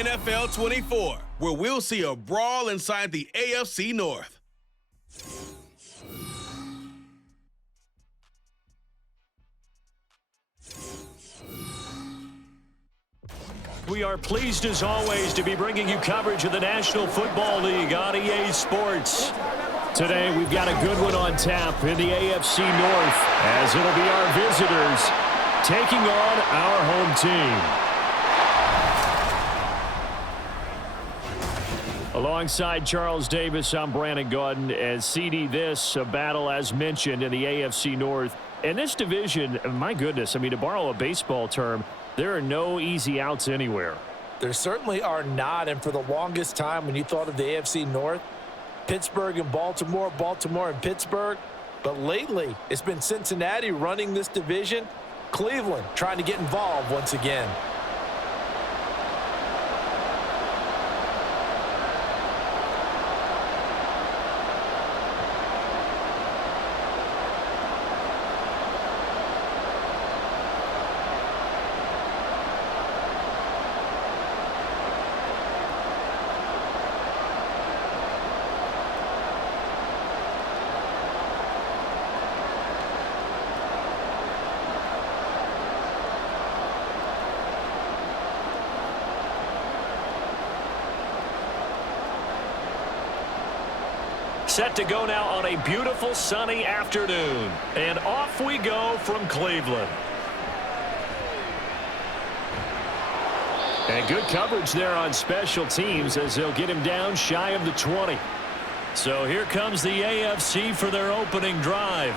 NFL 24, where we'll see a brawl inside the AFC North. We are pleased, as always, to be bringing you coverage of the National Football League on EA Sports. Today, we've got a good one on tap in the AFC North, as it'll be our visitors taking on our home team. Alongside Charles Davis, I'm Brandon Gaudin. As CD, this a battle, as mentioned, in the AFC North. And this division, my goodness, I mean, to borrow a baseball term, there are no easy outs anywhere. There certainly are not, and for the longest time when you thought of the AFC North, Pittsburgh and Baltimore, Baltimore and Pittsburgh. But lately, it's been Cincinnati running this division, Cleveland trying to get involved once again. Set to go now on a beautiful sunny afternoon. And off we go from Cleveland. And good coverage there on special teams as they'll get him down shy of the 20. So here comes the AFC for their opening drive.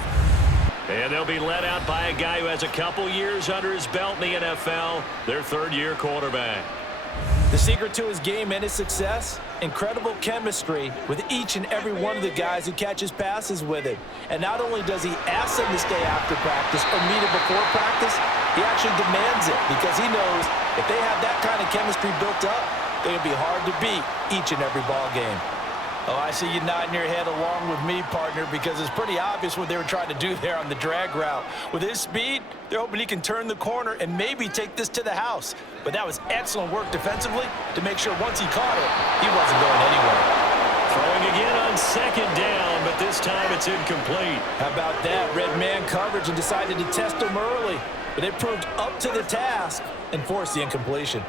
And they'll be led out by a guy who has a couple years under his belt in the NFL, their third-year quarterback. The secret to his game and his success? Incredible chemistry with each and every one of the guys who catches passes with him. And not only does he ask them to stay after practice or meet him before practice, he actually demands it because he knows if they have that kind of chemistry built up, they're going to be hard to beat each and every ball game. Oh, I see you nodding your head along with me, partner, because it's pretty obvious what they were trying to do there on the drag route. With his speed, they're hoping he can turn the corner and maybe take this to the house. But that was excellent work defensively to make sure once he caught it, he wasn't going anywhere. Throwing again on second down, but this time it's incomplete. How about that? Red man coverage and decided to test him early. But they proved up to the task and forced the incompletion.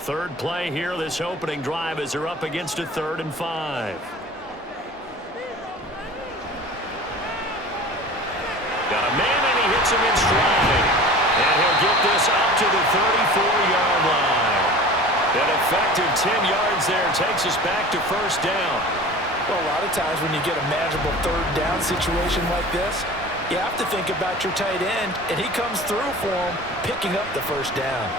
Third play here, this opening drive, as they're up against a 3rd and 5. Got a man, and he hits him in stride. And he'll get this up to the 34-yard line. An effective 10 yards there takes us back to first down. Well, a lot of times when you get a manageable third down situation like this, you have to think about your tight end, and he comes through for him, picking up the first down.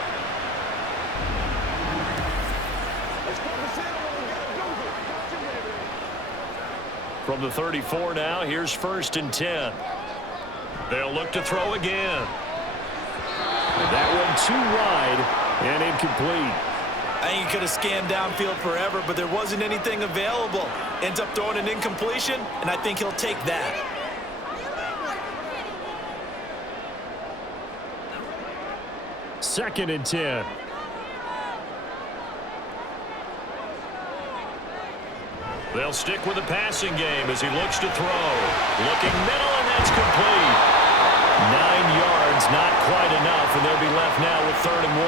From the 34 now, here's 1st and 10. They'll look to throw again. That one too wide and incomplete. I think he could have scanned downfield forever, but there wasn't anything available. Ends up throwing an incompletion, and I think he'll take that. Second and 10. They'll stick with the passing game as he looks to throw. Looking middle, and that's complete. 9 yards, not quite enough, and they'll be left now with 3rd and 1.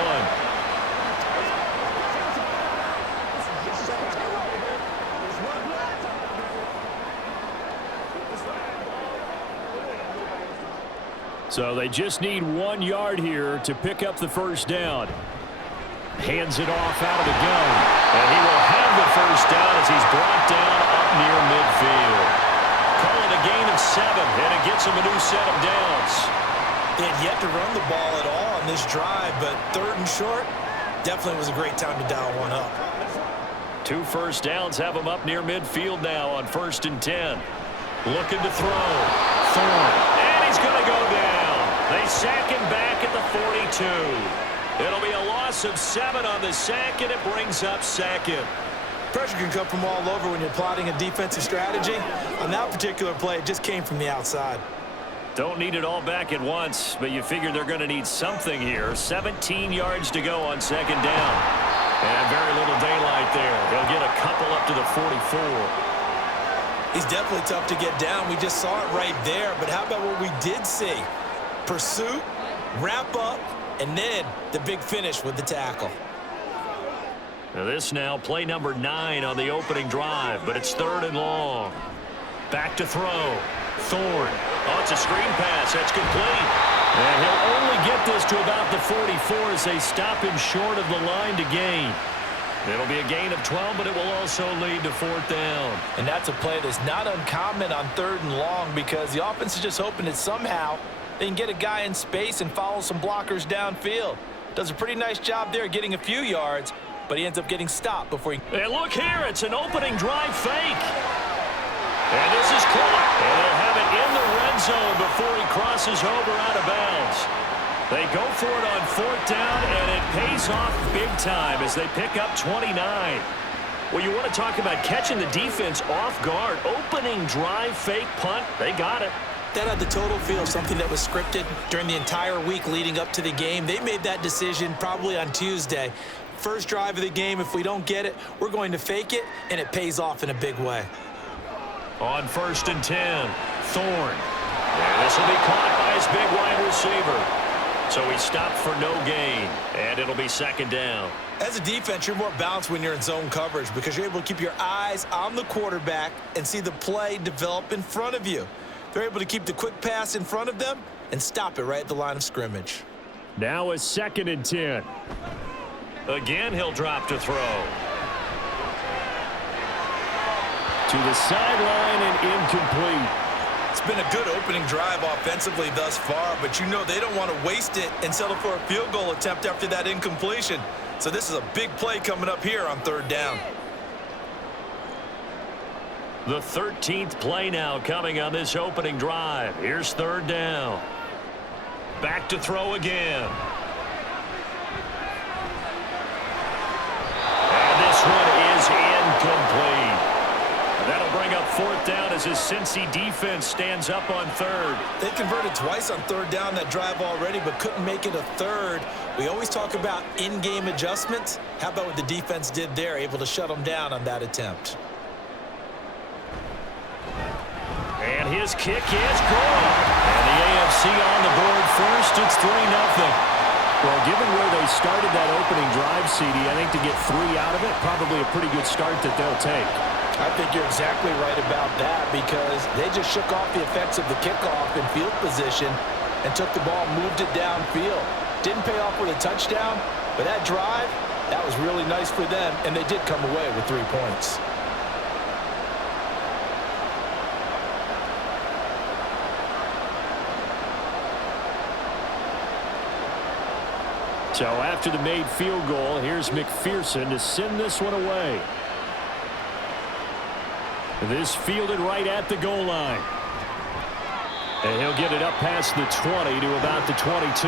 So they just need 1 yard here to pick up the first down. Hands it off out of the gun. And he will have the first down as he's brought down up near midfield. Calling a gain of 7, and it gets him a new set of downs. They had yet to run the ball at all on this drive, but 3rd and short definitely was a great time to dial one up. 2 first downs have him up near midfield now on 1st and 10. Looking to throw. Thorne. And he's going to go down. They sack him back at the 42. It'll be a loss of 7 on the sack, and it brings up 2nd. Pressure can come from all over when you're plotting a defensive strategy. On that particular play, it just came from the outside. Don't need it all back at once, but you figure they're going to need something here. 17 yards to go on second down. And very little daylight there. He'll get a couple up to the 44. He's definitely tough to get down. We just saw it right there. But how about what we did see? Pursuit, wrap up, and then the big finish with the tackle. Now this now, play number 9 on the opening drive, but it's 3rd and long. Back to throw. Thorne. Oh, it's a screen pass. That's complete. And he'll only get this to about the 44 as they stop him short of the line to gain. It'll be a gain of 12, but it will also lead to 4th down. And that's a play that's not uncommon on 3rd and long because the offense is just hoping that somehow they can get a guy in space and follow some blockers downfield. Does a pretty nice job there getting a few yards, but he ends up getting stopped before he... And look here, it's an opening drive fake. And this is caught. And they'll have it in the red zone before he crosses over out of bounds. They go for it on 4th down, and it pays off big time as they pick up 29. Well, you want to talk about catching the defense off guard. Opening drive fake punt. They got it. That had the total feel of something that was scripted during the entire week leading up to the game. They made that decision probably on Tuesday. First drive of the game, if we don't get it, we're going to fake it, and it pays off in a big way. On 1st and 10, Thorne. And this will be caught by his big wide receiver. So he stopped for no gain, and it'll be 2nd down. As a defense, you're more balanced when you're in zone coverage because you're able to keep your eyes on the quarterback and see the play develop in front of you. They're able to keep the quick pass in front of them and stop it right at the line of scrimmage. Now a 2nd and 10. Again, he'll drop to throw. To the sideline and incomplete. It's been a good opening drive offensively thus far, but you know they don't want to waste it and settle for a field goal attempt after that incompletion. So this is a big play coming up here on 3rd down. The 13th play now coming on this opening drive. Here's 3rd down. Back to throw again. And this one is incomplete. That'll bring up 4th down as his Cincy defense stands up on 3rd. They converted twice on 3rd down that drive already, but couldn't make it a 3rd. We always talk about in-game adjustments. How about what the defense did there, able to shut them down on that attempt? And his kick is good. And the AFC on the board first. It's 3-0. Well, given where they started that opening drive, CD, I think to get 3 out of it, probably a pretty good start that they'll take. I think you're exactly right about that because they just shook off the effects of the kickoff in field position and took the ball, moved it downfield. Didn't pay off with a touchdown, but that drive, that was really nice for them, and they did come away with 3 points. So after the made field goal, here's McPherson to send this one away. This fielded right at the goal line. And he'll get it up past the 20 to about the 22.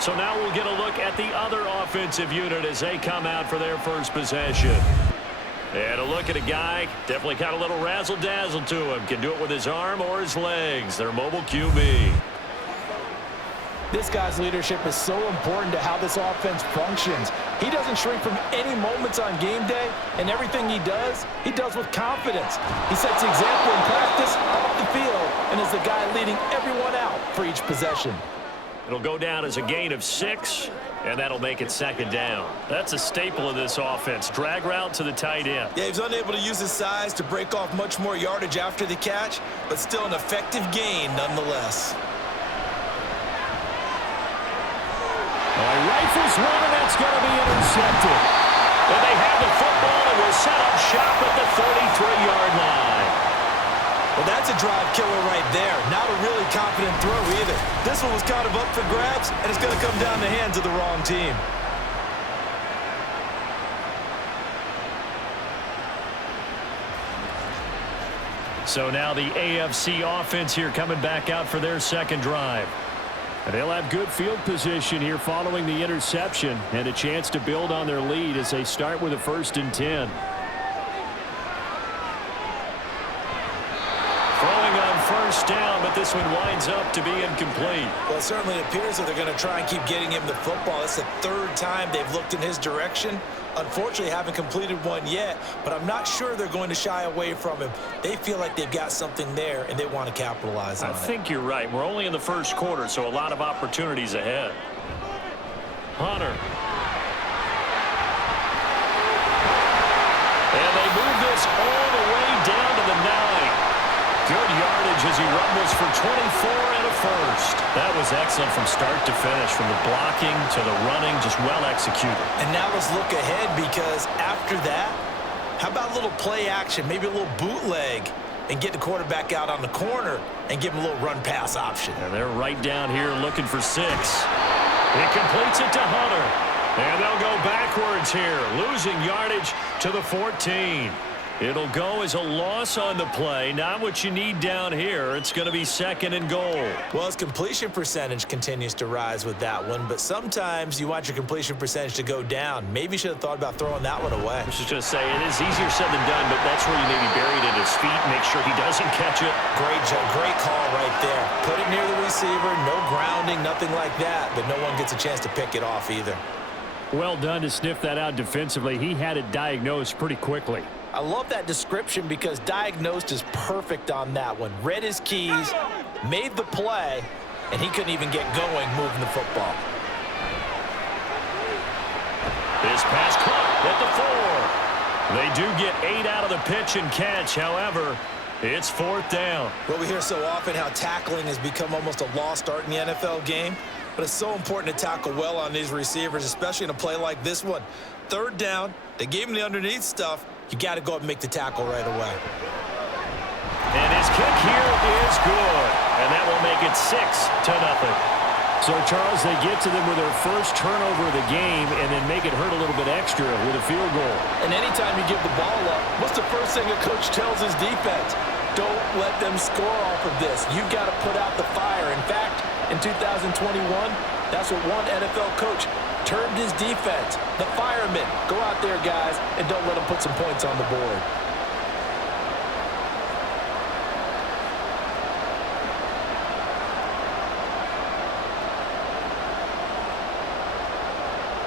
So now we'll get a look at the other offensive unit as they come out for their first possession. And a look at a guy, definitely got a little razzle-dazzle to him. Can do it with his arm or his legs. Their mobile QB. This guy's leadership is so important to how this offense functions. He doesn't shrink from any moments on game day, and everything he does with confidence. He sets the example in practice, off the field, and is the guy leading everyone out for each possession. It'll go down as a gain of 6, and that'll make it 2nd down. That's a staple of this offense. Drag route to the tight end. Yeah, he was unable to use his size to break off much more yardage after the catch, but still an effective gain nonetheless. He rifles one, and that's going to be intercepted. And they have the football and will set up shop at the 33-yard line. Well, that's a drive killer right there. Not a really confident throw either. This one was kind of up for grabs, and it's going to come down the hands of the wrong team. So now the AFC offense here coming back out for their second drive. And they'll have good field position here following the interception and a chance to build on their lead as they start with a 1st and 10. Throwing on 1st first down, but this one winds up to be incomplete. Well, it certainly appears that they're going to try and keep getting him the football. It's the third time they've looked in his direction. Unfortunately, haven't completed one yet, but I'm not sure they're going to shy away from him. They feel like they've got something there, and they want to capitalize on it. I think you're right. We're only in the first quarter, so a lot of opportunities ahead. Hunter. And they move this all the way down to the 9. Good yardage as he rumbles for 24 and a first. That was excellent from start to finish, from the blocking to the running, just well executed. And now let's look ahead, because after that, how about a little play action, maybe a little bootleg, and get the quarterback out on the corner and give him a little run-pass option. And they're right down here looking for 6. He completes it to Hunter. And they'll go backwards here, losing yardage to the 14. It'll go as a loss on the play. Not what you need down here. It's going to be 2nd and goal. Well, his completion percentage continues to rise with that one, but sometimes you want your completion percentage to go down. Maybe you should have thought about throwing that one away. I was just going to say, it is easier said than done, but that's where you maybe bury it at his feet, make sure he doesn't catch it. Great job, great call right there. Put it near the receiver, no grounding, nothing like that, but no one gets a chance to pick it off either. Well done to sniff that out defensively. He had it diagnosed pretty quickly. I love that description, because diagnosed is perfect on that one. Read his keys, made the play, and he couldn't even get going moving the football. This pass caught at the 4. They do get 8 out of the pitch and catch. However, it's 4th down. Well, we hear so often how tackling has become almost a lost art in the NFL game, but it's so important to tackle well on these receivers, especially in a play like this one. 3rd down, they gave him the underneath stuff. You got to go up and make the tackle right away. And his kick here is good. And that will make it 6-0. So, Charles, they get to them with their first turnover of the game and then make it hurt a little bit extra with a field goal. And anytime you give the ball up, what's the first thing a coach tells his defense? Don't let them score off of this. You've got to put out the fire. In fact, in 2021, that's what one NFL coach termed his defense, the firemen. Go out there, guys, and don't let them put some points on the board.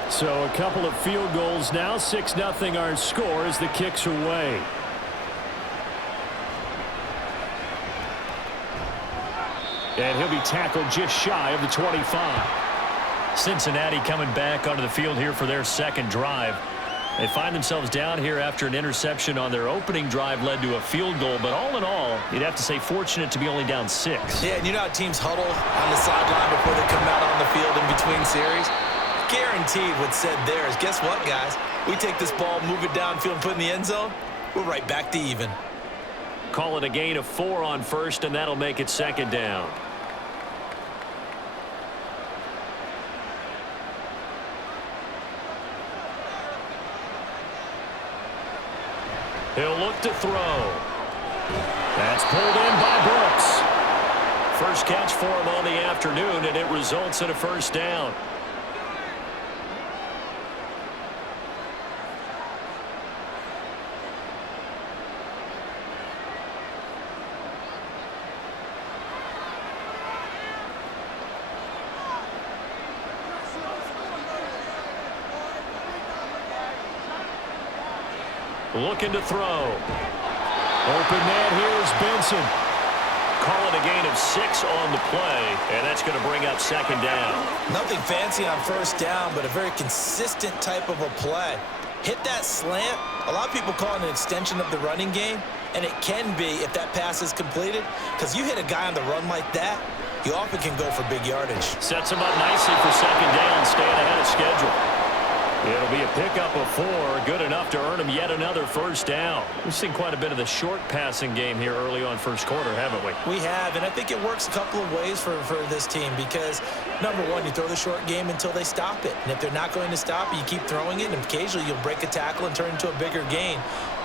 So a couple of field goals now. 6-0 our score as the kick's away. And he'll be tackled just shy of the 25. Cincinnati coming back onto the field here for their second drive. They find themselves down here after an interception on their opening drive led to a field goal. But all in all, you'd have to say fortunate to be only down 6. Yeah, and you know how teams huddle on the sideline before they come out on the field in between series? Guaranteed what's said there is, guess what, guys? We take this ball, move it downfield, and put it in the end zone, we're right back to even. Call it a gain of 4 on first, and that'll make it 2nd down. He'll look to throw. That's pulled in by Brooks. First catch for him on the afternoon, and it results in a first down. Looking to throw. Open man here is Benson. Call it a gain of 6 on the play, and that's going to bring up 2nd down. Nothing fancy on first down, but a very consistent type of a play. Hit that slant. A lot of people call it an extension of the running game, and it can be if that pass is completed, because you hit a guy on the run like that, you often can go for big yardage. Sets him up nicely for 2nd down, staying ahead of schedule. It'll be a pickup of 4, good enough to earn him yet another first down. We've seen quite a bit of the short passing game here early on first quarter, haven't we? We have, and I think it works a couple of ways for this team because, number one, you throw the short game until they stop it. And if they're not going to stop it, you keep throwing it, and occasionally you'll break a tackle and turn it into a bigger gain.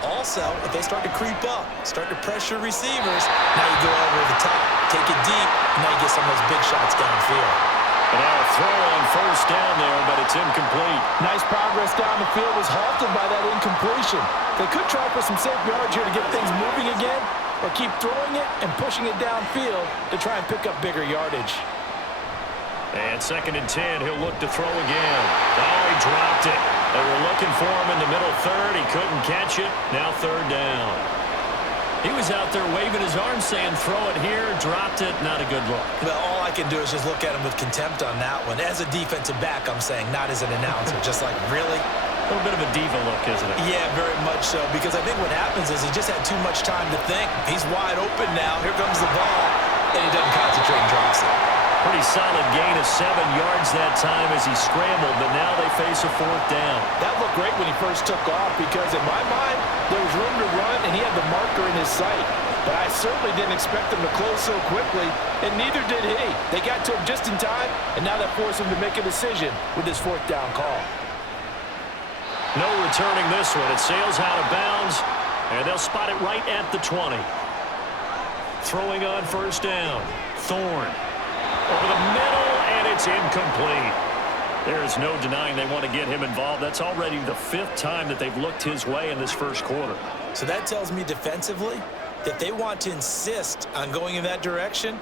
Also, if they start to creep up, start to pressure receivers, now you go over the top, take it deep, and now you get some of those big shots downfield. And now a throw on first down there, but it's incomplete. Nice progress down the field was halted by that incompletion. They could try for some safe yards here to get things moving again, or keep throwing it and pushing it downfield to try and pick up bigger yardage. And 2nd and 10, he'll look to throw again. Oh, he dropped it. They were looking for him in the middle third. He couldn't catch it. Now 3rd down. He was out there waving his arms saying, throw it here, dropped it, not a good look. Well, all I can do is just look at him with contempt on that one. As a defensive back, I'm saying, not as an announcer. Just like, really? A little bit of a diva look, isn't it? Yeah, very much so, because I think what happens is he just had too much time to think. He's wide open now. Here comes the ball, and he doesn't concentrate and drops it. Pretty solid gain of 7 yards that time as he scrambled, but now they face a 4th down. That looked great when he first took off because, in my mind, there was room to run, and he had the marker in his sight. But I certainly didn't expect him to close so quickly, and neither did he. They got to him just in time, and now that forced him to make a decision with his 4th down call. No returning this one. It sails out of bounds, and they'll spot it right at the 20. Throwing on 1st down. Thorne. Over the middle, and it's incomplete. There is no denying they want to get him involved. That's already the 5th time that they've looked his way in this 1st quarter. So that tells me defensively that they want to insist on going in that direction.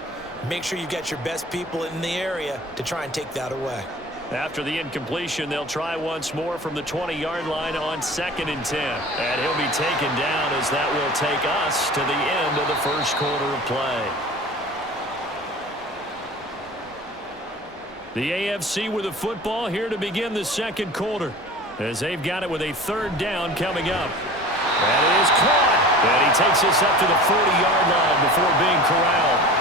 Make sure you got your best people in the area to try and take that away. After the incompletion, they'll try once more from the 20-yard line on 2nd and 10. And he'll be taken down as that will take us to the end of the 1st quarter of play. The AFC with the football here to begin the 2nd quarter as they've got it with a 3rd down coming up. That is caught. And he takes us up to the 40-yard line before being corralled.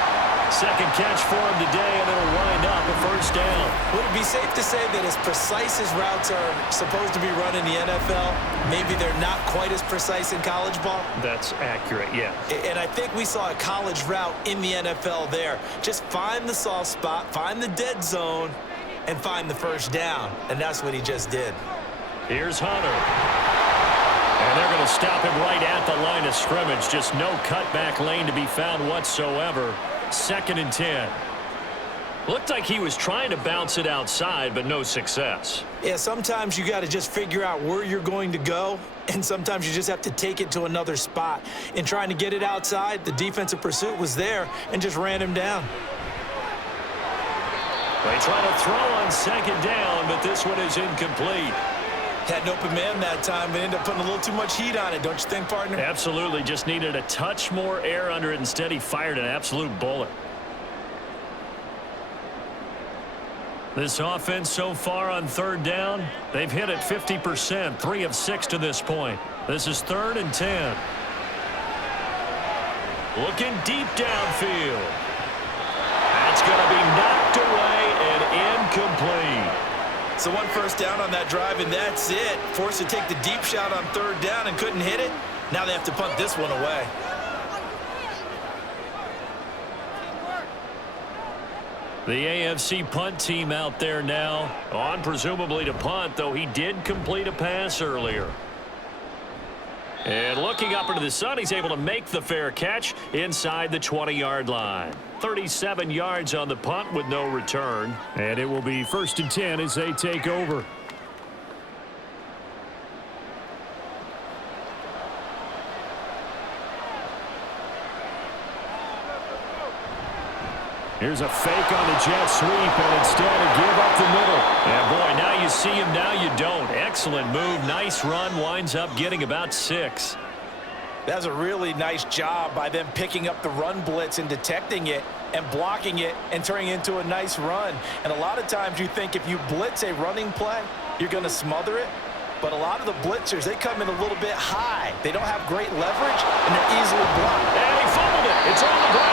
2nd catch for him today, and it'll wind up a 1st down. Would it be safe to say that as precise as routes are supposed to be run in the NFL, maybe they're not quite as precise in college ball? That's accurate, yeah. And I think we saw a college route in the NFL there. Just find the soft spot, find the dead zone, and find the 1st down. And that's what he just did. Here's Hunter. And they're going to stop him right at the line of scrimmage. Just no cutback lane to be found whatsoever. 2nd and 10. Looked like he was trying to bounce it outside, but no success. Yeah, sometimes you got to just figure out where you're going to go, and sometimes you just have to take it to another spot. In trying to get it outside, the defensive pursuit was there and just ran him down. They try to throw on 2nd down, but this one is incomplete. Had an open man that time, but ended up putting a little too much heat on it, don't you think, partner? Absolutely. Just needed a touch more air under it. Instead, he fired an absolute bullet. This offense so far on 3rd down, they've hit it 50%, 3 of 6 to this point. This is 3rd and 10. Looking deep downfield. That's going to be knocked away and incomplete. So 1 1st down on that drive, and that's it. Forced to take the deep shot on 3rd down and couldn't hit it. Now they have to punt this one away. The AFC punt team out there now on presumably to punt, though he did complete a pass earlier. And looking up into the sun, he's able to make the fair catch inside the 20-yard line. 37 yards on the punt with no return. And it will be 1st and 10 as they take over. Here's a fake on the jet sweep, and instead a give up the middle. And boy, now you see him, now you don't. Excellent move, nice run, winds up getting about 6. That's a really nice job by them picking up the run blitz and detecting it and blocking it and turning it into a nice run. And a lot of times you think if you blitz a running play, you're going to smother it. But a lot of the blitzers, they come in a little bit high. They don't have great leverage, and they're easily blocked. And he fumbled it. It's on the ground.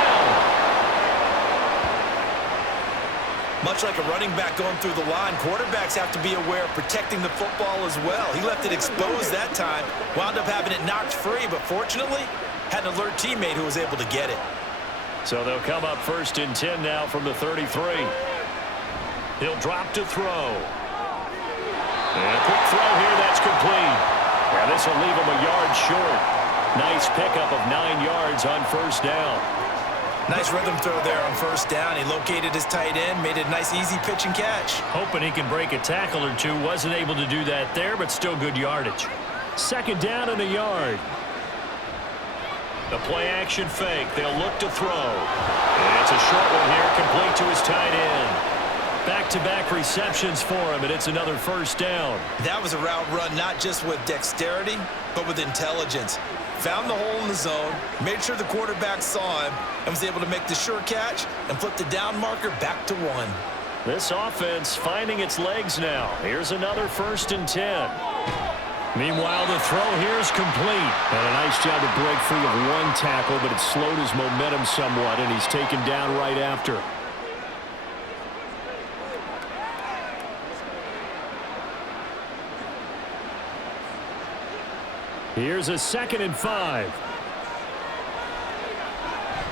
Much like a running back going through the line, quarterbacks have to be aware of protecting the football as well. He left it exposed that time, wound up having it knocked free, but fortunately, had an alert teammate who was able to get it. So they'll come up 1st and 10 now from the 33. He'll drop to throw. And a quick throw here, that's complete. And this will leave him a yard short. Nice pickup of 9 yards on 1st down. Nice rhythm throw there on 1st down. He located his tight end, made it a nice easy pitch and catch. Hoping he can break a tackle or two. Wasn't able to do that there, but still good yardage. 2nd down and a yard. The play action fake. They'll look to throw. And it's a short one here, complete to his tight end. Back-to-back receptions for him, and it's another first down. That was a route run not just with dexterity, but with intelligence. Found the hole in the zone, made sure the quarterback saw him, and was able to make the sure catch and flip the down marker back to 1. This offense finding its legs now. Here's another 1st and 10. Meanwhile, the throw here is complete. And a nice job to break free of one tackle, but it slowed his momentum somewhat, and he's taken down right after. Here's a 2nd and 5.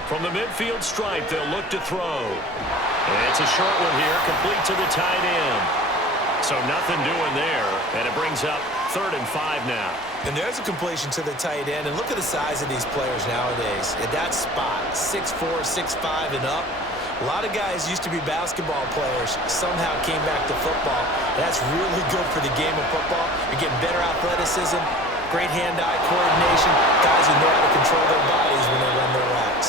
From the midfield stripe, they'll look to throw. And it's a short one here, complete to the tight end. So nothing doing there, and it brings up 3rd and 5 now. And there's a completion to the tight end, and look at the size of these players nowadays. At that spot, 6'4", 6'5", and up. A lot of guys used to be basketball players, somehow came back to football. That's really good for the game of football. You're getting better athleticism, great hand-eye coordination, guys who know how to control their bodies when they run their routes.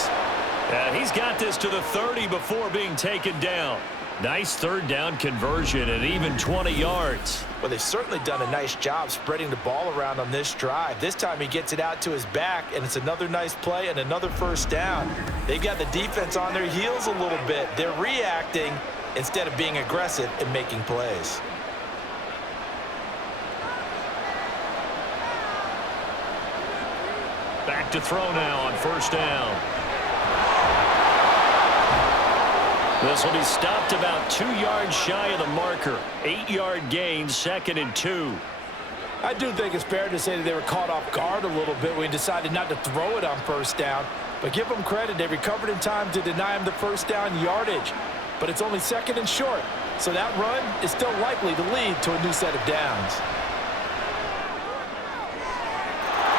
And he's got this to the 30 before being taken down. Nice 3rd down conversion and even 20 yards. Well, they've certainly done a nice job spreading the ball around on this drive. This time he gets it out to his back, and it's another nice play and another 1st down. They've got the defense on their heels a little bit. They're reacting instead of being aggressive and making plays. Back to throw now on 1st down. This will be stopped about 2 yards shy of the marker. 8-yard gain, 2nd and 2. I do think it's fair to say that they were caught off guard a little bit when he decided not to throw it on 1st down. But give them credit. They recovered in time to deny him the 1st down yardage. But it's only 2nd and short. So that run is still likely to lead to a new set of downs.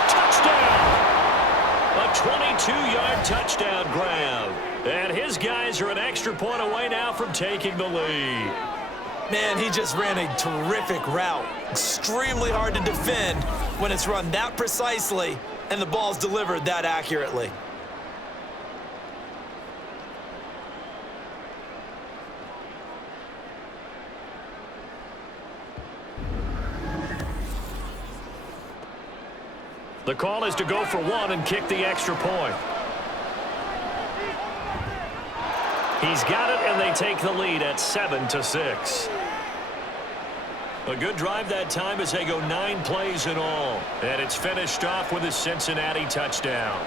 Touchdown! A 22-yard touchdown grab. And his guys are an extra point away now from taking the lead. Man, he just ran a terrific route. Extremely hard to defend when it's run that precisely and the ball's delivered that accurately. The call is to go for 1 and kick the extra point. He's got it, and they take the lead at 7-6. A good drive that time as they go 9 plays in all. And it's finished off with a Cincinnati touchdown.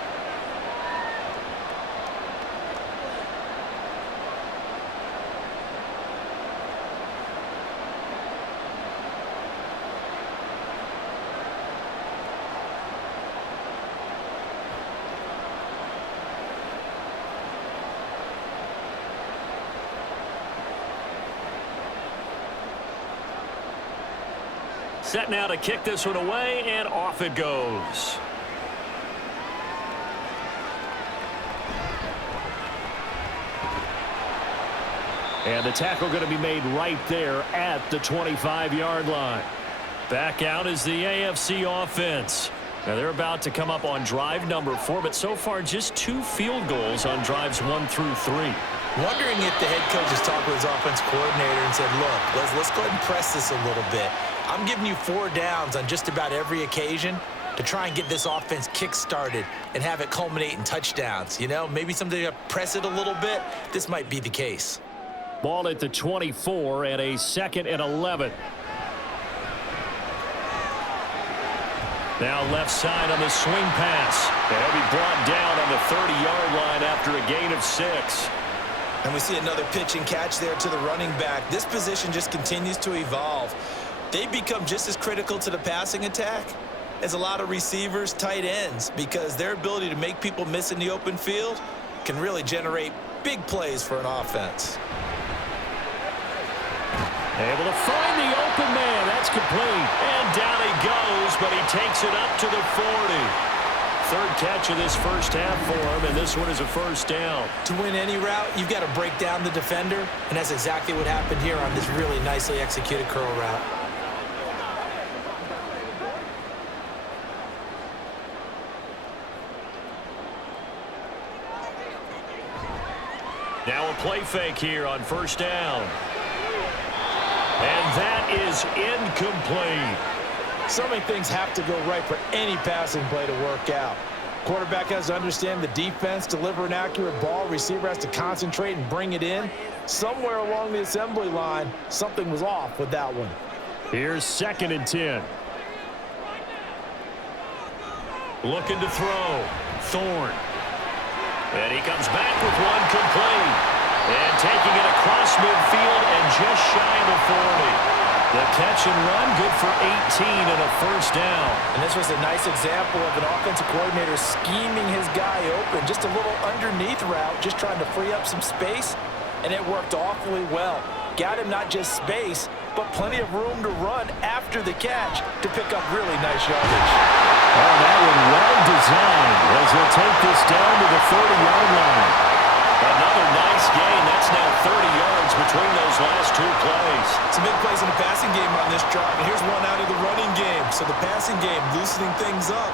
Set now to kick this one away, and off it goes. And the tackle going to be made right there at the 25-yard line. Back out is the AFC offense. Now they're about to come up on drive number 4, but so far just 2 field goals on drives 1 through 3. Wondering if the head coach has talked with his offense coordinator and said, look, let's go ahead and press this a little bit. I'm giving you 4 downs on just about every occasion to try and get this offense kick-started and have it culminate in touchdowns. You know, maybe something to press it a little bit. This might be the case. Ball at the 24 and a 2nd and 11. Now left side on the swing pass. And he'll be brought down on the 30-yard line after a gain of 6. And we see another pitch and catch there to the running back. This position just continues to evolve. They become just as critical to the passing attack as a lot of receivers, tight ends, because their ability to make people miss in the open field can really generate big plays for an offense. Able to find the open man. That's complete. And down he goes, but he takes it up to the 40. 3rd catch of this first half for him, and this one is a 1st down. To win any route, you've got to break down the defender, and that's exactly what happened here on this really nicely executed curl route. Now a play fake here on first down. And that is incomplete. So many things have to go right for any passing play to work out. Quarterback has to understand the defense, deliver an accurate ball. Receiver has to concentrate and bring it in. Somewhere along the assembly line, something was off with that one. Here's 2nd and 10. Looking to throw. Thorne. And he comes back with one complete. And taking it across midfield and just shy of the 40. The catch and run, good for 18 and a first down. And this was a nice example of an offensive coordinator scheming his guy open. Just a little underneath route, just trying to free up some space, and it worked awfully well. Got him not just space, but plenty of room to run after the catch to pick up really nice yardage. Oh, that one well designed as he'll take this down to the 30-yard line. Another nice gain. That's now 30 yards between those last 2 plays. Some big plays in the passing game on this drive, and here's one out of the running game. So the passing game loosening things up.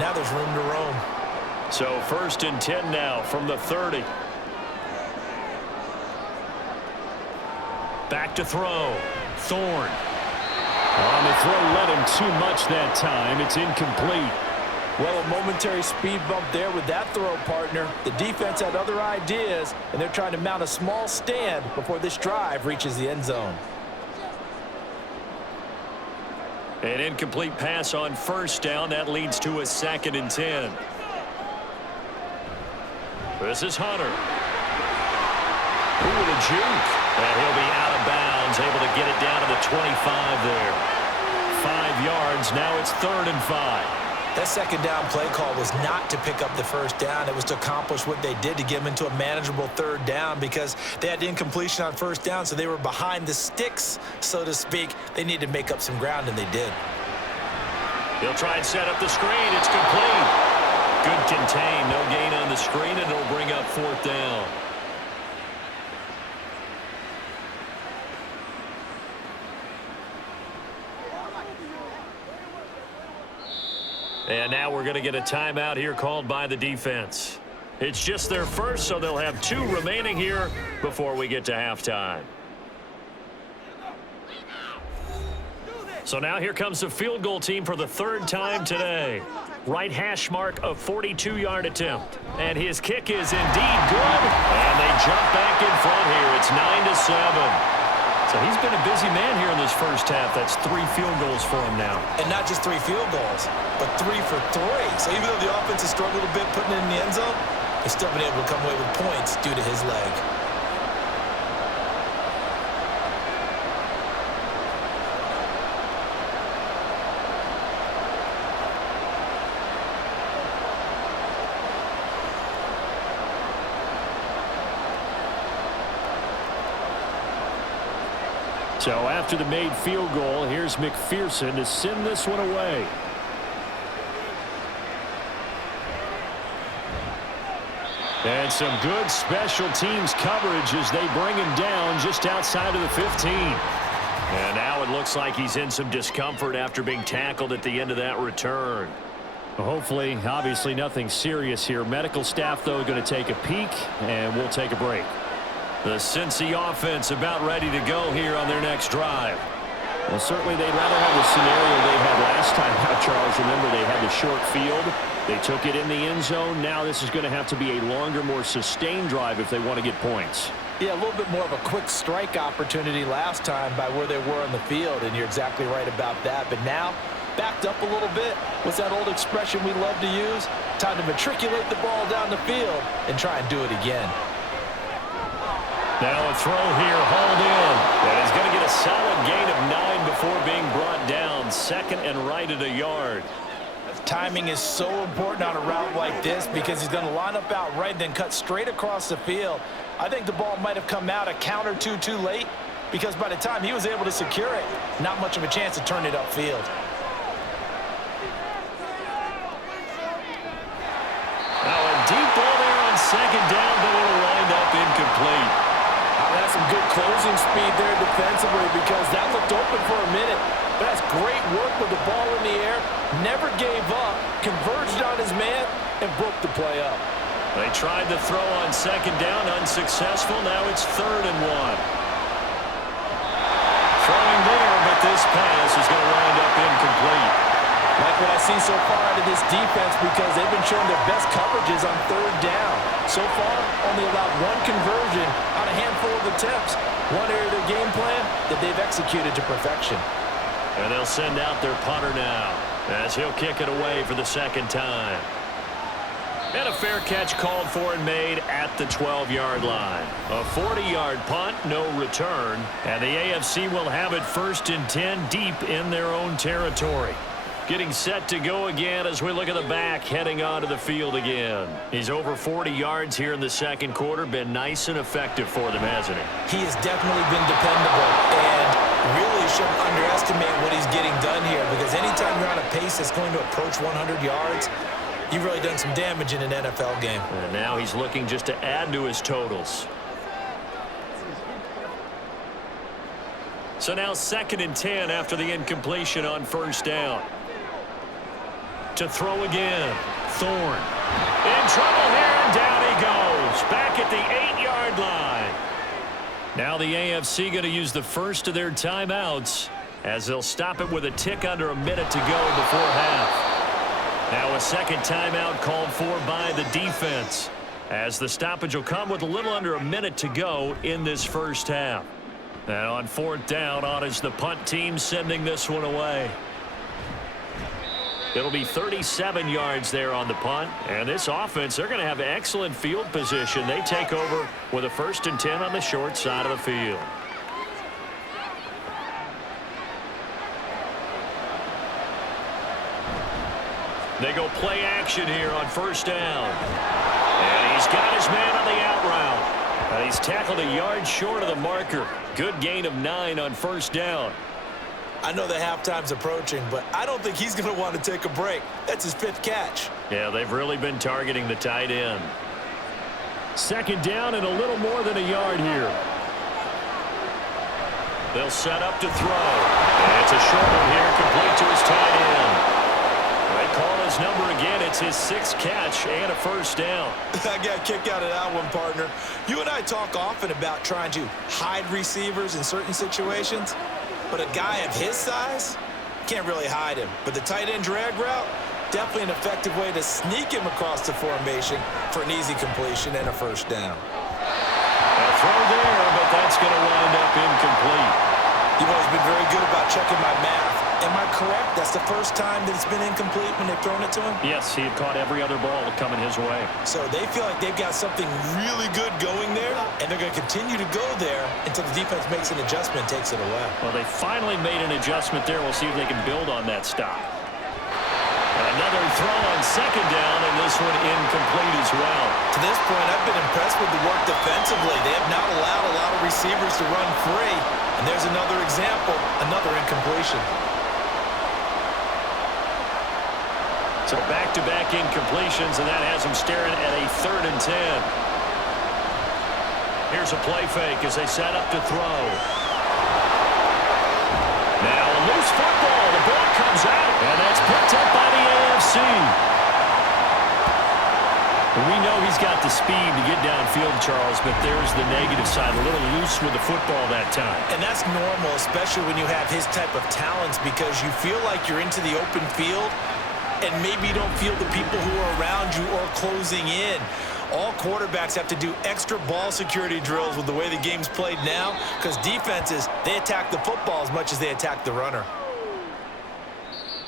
Now there's room to roam. So 1st and 10 now from the 30. Back to throw. Thorne. On the throw, let him too much that time. It's incomplete. Well, a momentary speed bump there with that throw, partner. The defense had other ideas, and they're trying to mount a small stand before this drive reaches the end zone. An incomplete pass on first down. That leads to a 2nd and 10. This is Hunter. Ooh, with a juke. And he'll be out of bounds, able to get it down to the 25 there. 5 yards. Now it's 3rd and 5. That second down play call was not to pick up the first down. It was to accomplish what they did to get them into a manageable 3rd down because they had incompletion on first down, so they were behind the sticks, so to speak. They needed to make up some ground, and they did. He'll try and set up the screen. It's complete. Good contain. No gain on the screen, and it'll bring up 4th down. And now we're going to get a timeout here called by the defense. It's just their first, so they'll have 2 remaining here before we get to halftime. So now here comes the field goal team for the 3rd time today. Right hash mark of 42-yard attempt. And his kick is indeed good. And they jump back in front here. It's 9-7. So he's been a busy man here in this first half. That's 3 field goals for him now. And not just 3 field goals, but 3 for 3. So even though the offense has struggled a bit putting it in the end zone, they've still been able to come away with points due to his leg. So after the made field goal, here's McPherson to send this one away. And some good special teams coverage as they bring him down just outside of the 15. And now it looks like he's in some discomfort after being tackled at the end of that return. Hopefully, obviously nothing serious here. Medical staff, though, going to take a peek, and we'll take a break. The Cincy offense about ready to go here on their next drive. Well, certainly they'd rather have the scenario they had last time out, Charles. Remember, they had the short field. They took it in the end zone. Now this is going to have to be a longer, more sustained drive if they want to get points. Yeah, a little bit more of a quick strike opportunity last time by where they were on the field, and you're exactly right about that. But now, backed up a little bit. What's that old expression we love to use? Time to matriculate the ball down the field and try and do it again. Now a throw here, hauled in. And he's going to get a solid gain of 9 before being brought down. 2nd and right at a yard. Timing is so important on a route like this because he's going to line up out right, then cut straight across the field. I think the ball might have come out a count or two too late because by the time he was able to secure it, not much of a chance to turn it upfield. Now a deep ball there on 2nd down, but it'll wind up incomplete. That's some good closing speed there defensively because that looked open for a minute. But that's great work with the ball in the air. Never gave up, converged on his man, and broke the play up. They tried to throw on second down, unsuccessful. Now it's 3rd and 1. Throwing there, but this pass is going to wind up incomplete. Like what I've seen so far out of this defense, because they've been showing their best coverages on 3rd down. So far, only allowed 1 conversion on a handful of attempts. One area of their game plan that they've executed to perfection. And they'll send out their punter now as he'll kick it away for the 2nd time. And a fair catch called for and made at the 12-yard line. A 40-yard punt, no return. And the AFC will have it 1st and 10 deep in their own territory. Getting set to go again as we look at the back heading onto the field again. He's over 40 yards here in the 2nd quarter. Been nice and effective for them, hasn't he? He has definitely been dependable and really shouldn't underestimate what he's getting done here, because anytime you're on a pace that's going to approach 100 yards, you've really done some damage in an NFL game. And now he's looking just to add to his totals. So now 2nd and 10 after the incompletion on 1st down. To throw again. Thorne. In trouble here, and down he goes. Back at the 8-yard line. Now the AFC going to use the first of their timeouts as they'll stop it with a tick under a minute to go before half. Now a 2nd timeout called for by the defense, as the stoppage will come with a little under a minute to go in this 1st half. And on 4th down, on is the punt team sending this one away. It'll be 37 yards there on the punt. And this offense, they're going to have excellent field position. They take over with a 1st and 10 on the short side of the field. They go play action here on 1st down. And he's got his man on the out route. And he's tackled a yard short of the marker. Good gain of 9 on 1st down. I know the halftime's approaching, but I don't think he's going to want to take a break. That's his 5th catch. Yeah, they've really been targeting the tight end. 2nd down and a little more than a yard here. They'll set up to throw. And it's a short one here, complete to his tight end. They call his number again. It's his 6th catch and a 1st down. I got a kick out of that one, partner. You and I talk often about trying to hide receivers in certain situations. But a guy of his size, can't really hide him. But the tight end drag route, definitely an effective way to sneak him across the formation for an easy completion and a 1st down. A throw there, but that's going to wind up incomplete. You've always been very good about checking my math. Am I correct? That's the first time that it's been incomplete when they've thrown it to him? Yes, he had caught every other ball coming his way. So they feel like they've got something really good going there, and they're going to continue to go there until the defense makes an adjustment and takes it away. Well, they finally made an adjustment there. We'll see if they can build on that stop. Another throw on 2nd down, and this one incomplete as well. To this point, I've been impressed with the work defensively. They have not allowed a lot of receivers to run free. And there's another example, another incompletion. So back-to-back incompletions, and that has them staring at a 3rd and 10. Here's a play fake as they set up to throw. Now a loose football. The ball comes out, and that's picked up by the AFC. We know he's got the speed to get downfield, Charles, but there's the negative side. A little loose with the football that time. And that's normal, especially when you have his type of talents, because you feel like you're into the open field, and maybe you don't feel the people who are around you or closing in. All quarterbacks have to do extra ball security drills with the way the game's played now, because defenses, they attack the football as much as they attack the runner.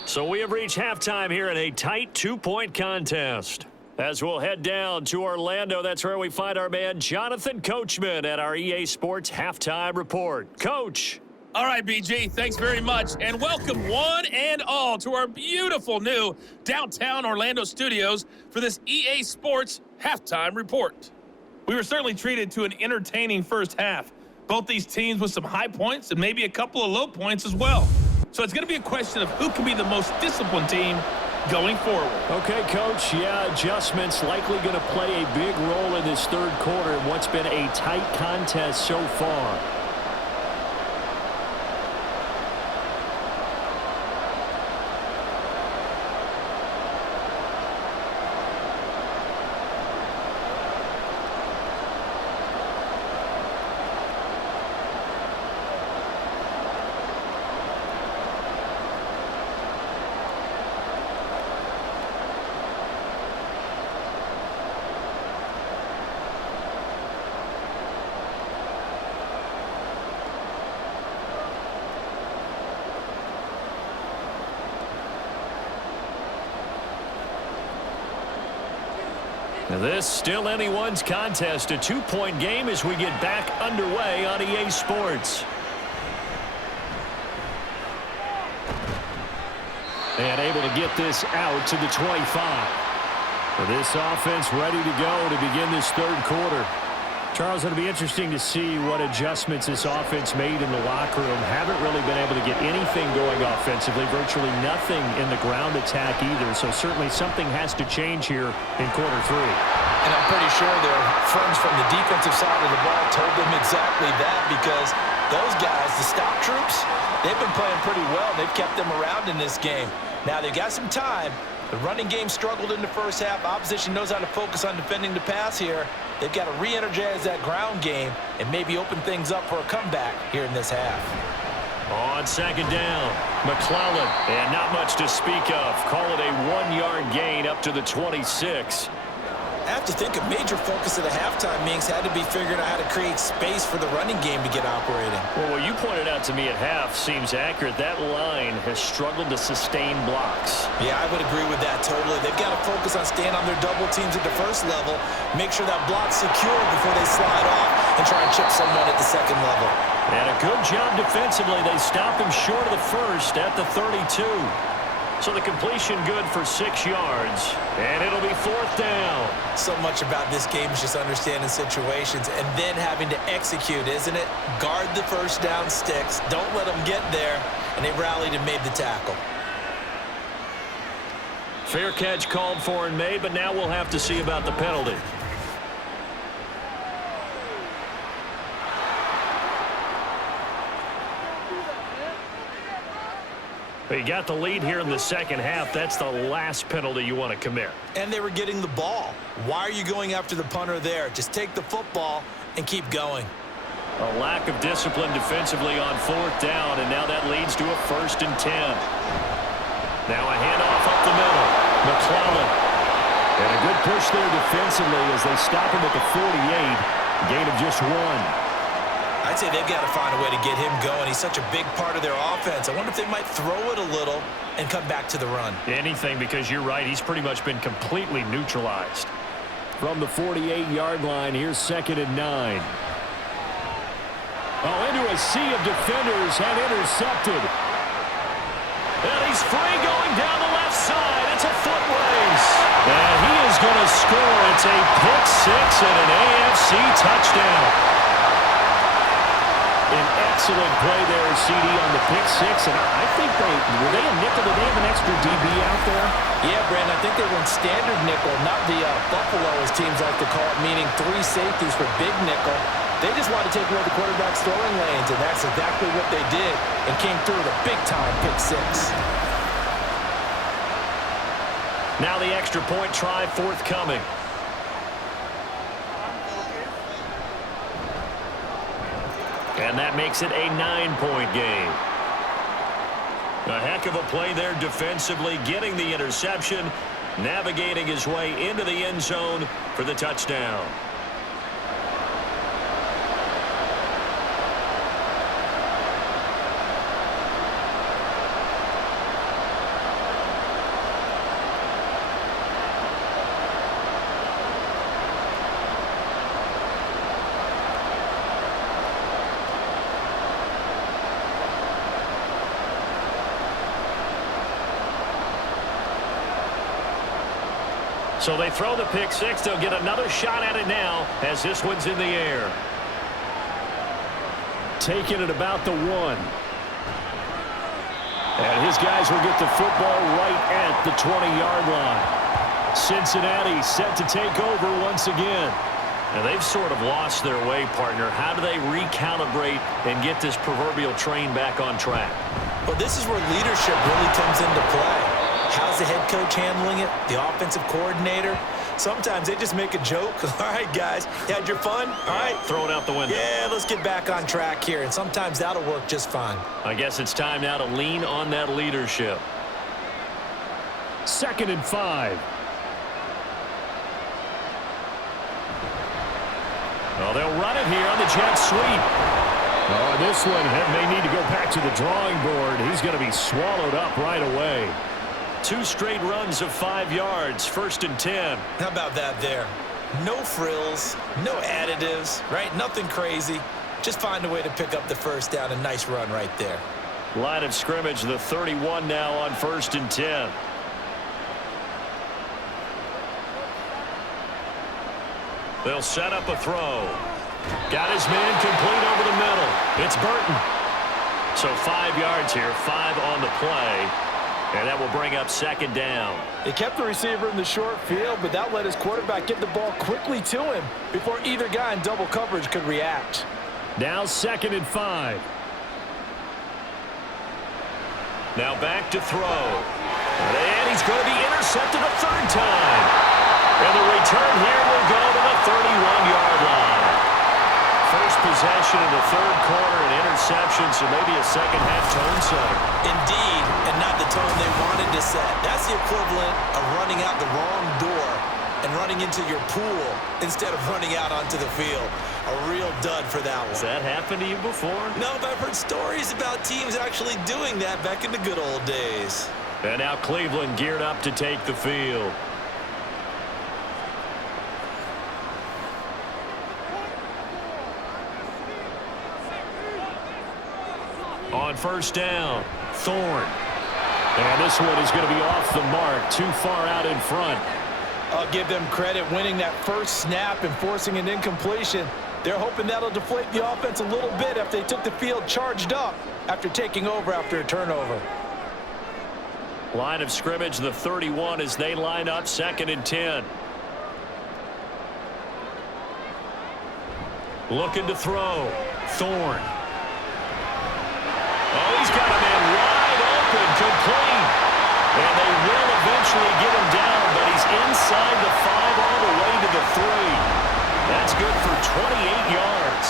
So we have reached halftime here in a tight 2-point contest. As we'll head down to Orlando, that's where we find our man Jonathan Coachman at our EA Sports Halftime Report. Coach. All right, BG, thanks very much, and welcome one and all to our beautiful new downtown Orlando studios for this EA Sports Halftime Report. We were certainly treated to an entertaining first half. Both these teams with some high points and maybe a couple of low points as well. So it's going to be a question of who can be the most disciplined team going forward. Okay, Coach, yeah, adjustments likely going to play a big role in this 3rd quarter in what's been a tight contest so far. This still anyone's contest, a 2-point game as we get back underway on EA Sports. And able to get this out to the 25. This offense ready to go to begin this third quarter. Charles, it'll be interesting to see what adjustments this offense made in the locker room. Haven't really been able to get anything going offensively, virtually nothing in the ground attack either. So certainly something has to change here in quarter 3. And I'm pretty sure their friends from the defensive side of the ball told them exactly that, because those guys, the stop troops, they've been playing pretty well. They've kept them around in this game. Now they've got some time. The running game struggled in the first half. Opposition knows how to focus on defending the pass here. They've got to re-energize that ground game and maybe open things up for a comeback here in this half. On second down, McClellan, and not much to speak of. Call it a 1-yard gain up to the 26. I have to think a major focus of the halftime meetings had to be figuring out how to create space for the running game to get operating. Well, what you pointed out to me at half seems accurate. That line has struggled to sustain blocks. Yeah, I would agree with that totally. They've got to focus on staying on their double teams at the first level, make sure that block's secure before they slide off and try and chip someone at the second level. And a good job defensively. They stop him short of the first at the 32. So the completion good for 6 yards, and it'll be 4th down. So much about this game is just understanding situations and then having to execute, isn't it? Guard the first down sticks. Don't let them get there, and they rallied and made the tackle. Fair catch called for and made, but now we'll have to see about the penalty. But you got the lead here in the second half. That's the last penalty you want to commit. And they were getting the ball. Why are you going after the punter there? Just take the football and keep going. A lack of discipline defensively on 4th down, and now that leads to a 1st and 10. Now a handoff up the middle. McClellan. And a good push there defensively as they stop him at the 48. Gain of just 1. I'd say they've got to find a way to get him going. He's such a big part of their offense. I wonder if they might throw it a little and come back to the run. Anything, because you're right. He's pretty much been completely neutralized. From the 48-yard line, here's 2nd and 9. Oh, into a sea of defenders and intercepted. And he's free going down the left side. It's a foot race. And he is going to score. It's a pick 6 and an AFC touchdown. An excellent play there, CD, on the pick 6. And I think were they a nickel? Did they have an extra DB out there? Yeah, Brandon, I think they went standard nickel, not the Buffalo, as teams like to call it, meaning 3 safeties for big nickel. They just wanted to take away the quarterback's throwing lanes, and that's exactly what they did, and came through with a big-time pick 6. Now the extra point try forthcoming. And that makes it a 9-point game. A heck of a play there defensively, getting the interception, navigating his way into the end zone for the touchdown. So they throw the pick 6. They'll get another shot at it now as this one's in the air. Taking it about the 1. And his guys will get the football right at the 20-yard line. Cincinnati set to take over once again. And they've sort of lost their way, partner. How do they recalibrate and get this proverbial train back on track? Well, this is where leadership really comes into play. How's the head coach handling it? The offensive coordinator? Sometimes they just make a joke. All right, guys, you had your fun? All right. Throw it out the window. Yeah, let's get back on track here. And sometimes that'll work just fine. I guess it's time now to lean on that leadership. 2nd and 5. Well, they'll run it here on the jet sweep. Oh, this one may need to go back to the drawing board. He's going to be swallowed up right away. 2 straight runs of 5 yards, 1st and 10. How about that there? No frills, no additives, right? Nothing crazy. Just find a way to pick up the first down. A nice run right there. Line of scrimmage, the 31 now on 1st and 10. They'll set up a throw. Got his man complete over the middle. It's Burton. So 5 yards here, 5 on the play. And that will bring up 2nd down. They kept the receiver in the short field, but that let his quarterback get the ball quickly to him before either guy in double coverage could react. Now 2nd and 5. Now back to throw. And he's going to be intercepted a 3rd time. And the return here will go to the 31-yard line. First possession in the 3rd quarter, an interception, so maybe a second-half tone setter. Indeed, and not the tone they wanted to set. That's the equivalent of running out the wrong door and running into your pool instead of running out onto the field. A real dud for that one. Has that happened to you before? No, but I've heard stories about teams actually doing that back in the good old days. And now Cleveland geared up to take the field. On 1st down, Thorne. And this one is going to be off the mark, too far out in front. I'll give them credit winning that first snap and forcing an incompletion. They're hoping that'll deflate the offense a little bit if they took the field charged up after taking over after a turnover. Line of scrimmage, the 31 as they line up, 2nd and 10. Looking to throw. Thorne. Oh, he's got a man wide open, complete. And they will eventually get him down, but he's inside the 5 all the way to the 3. That's good for 28 yards.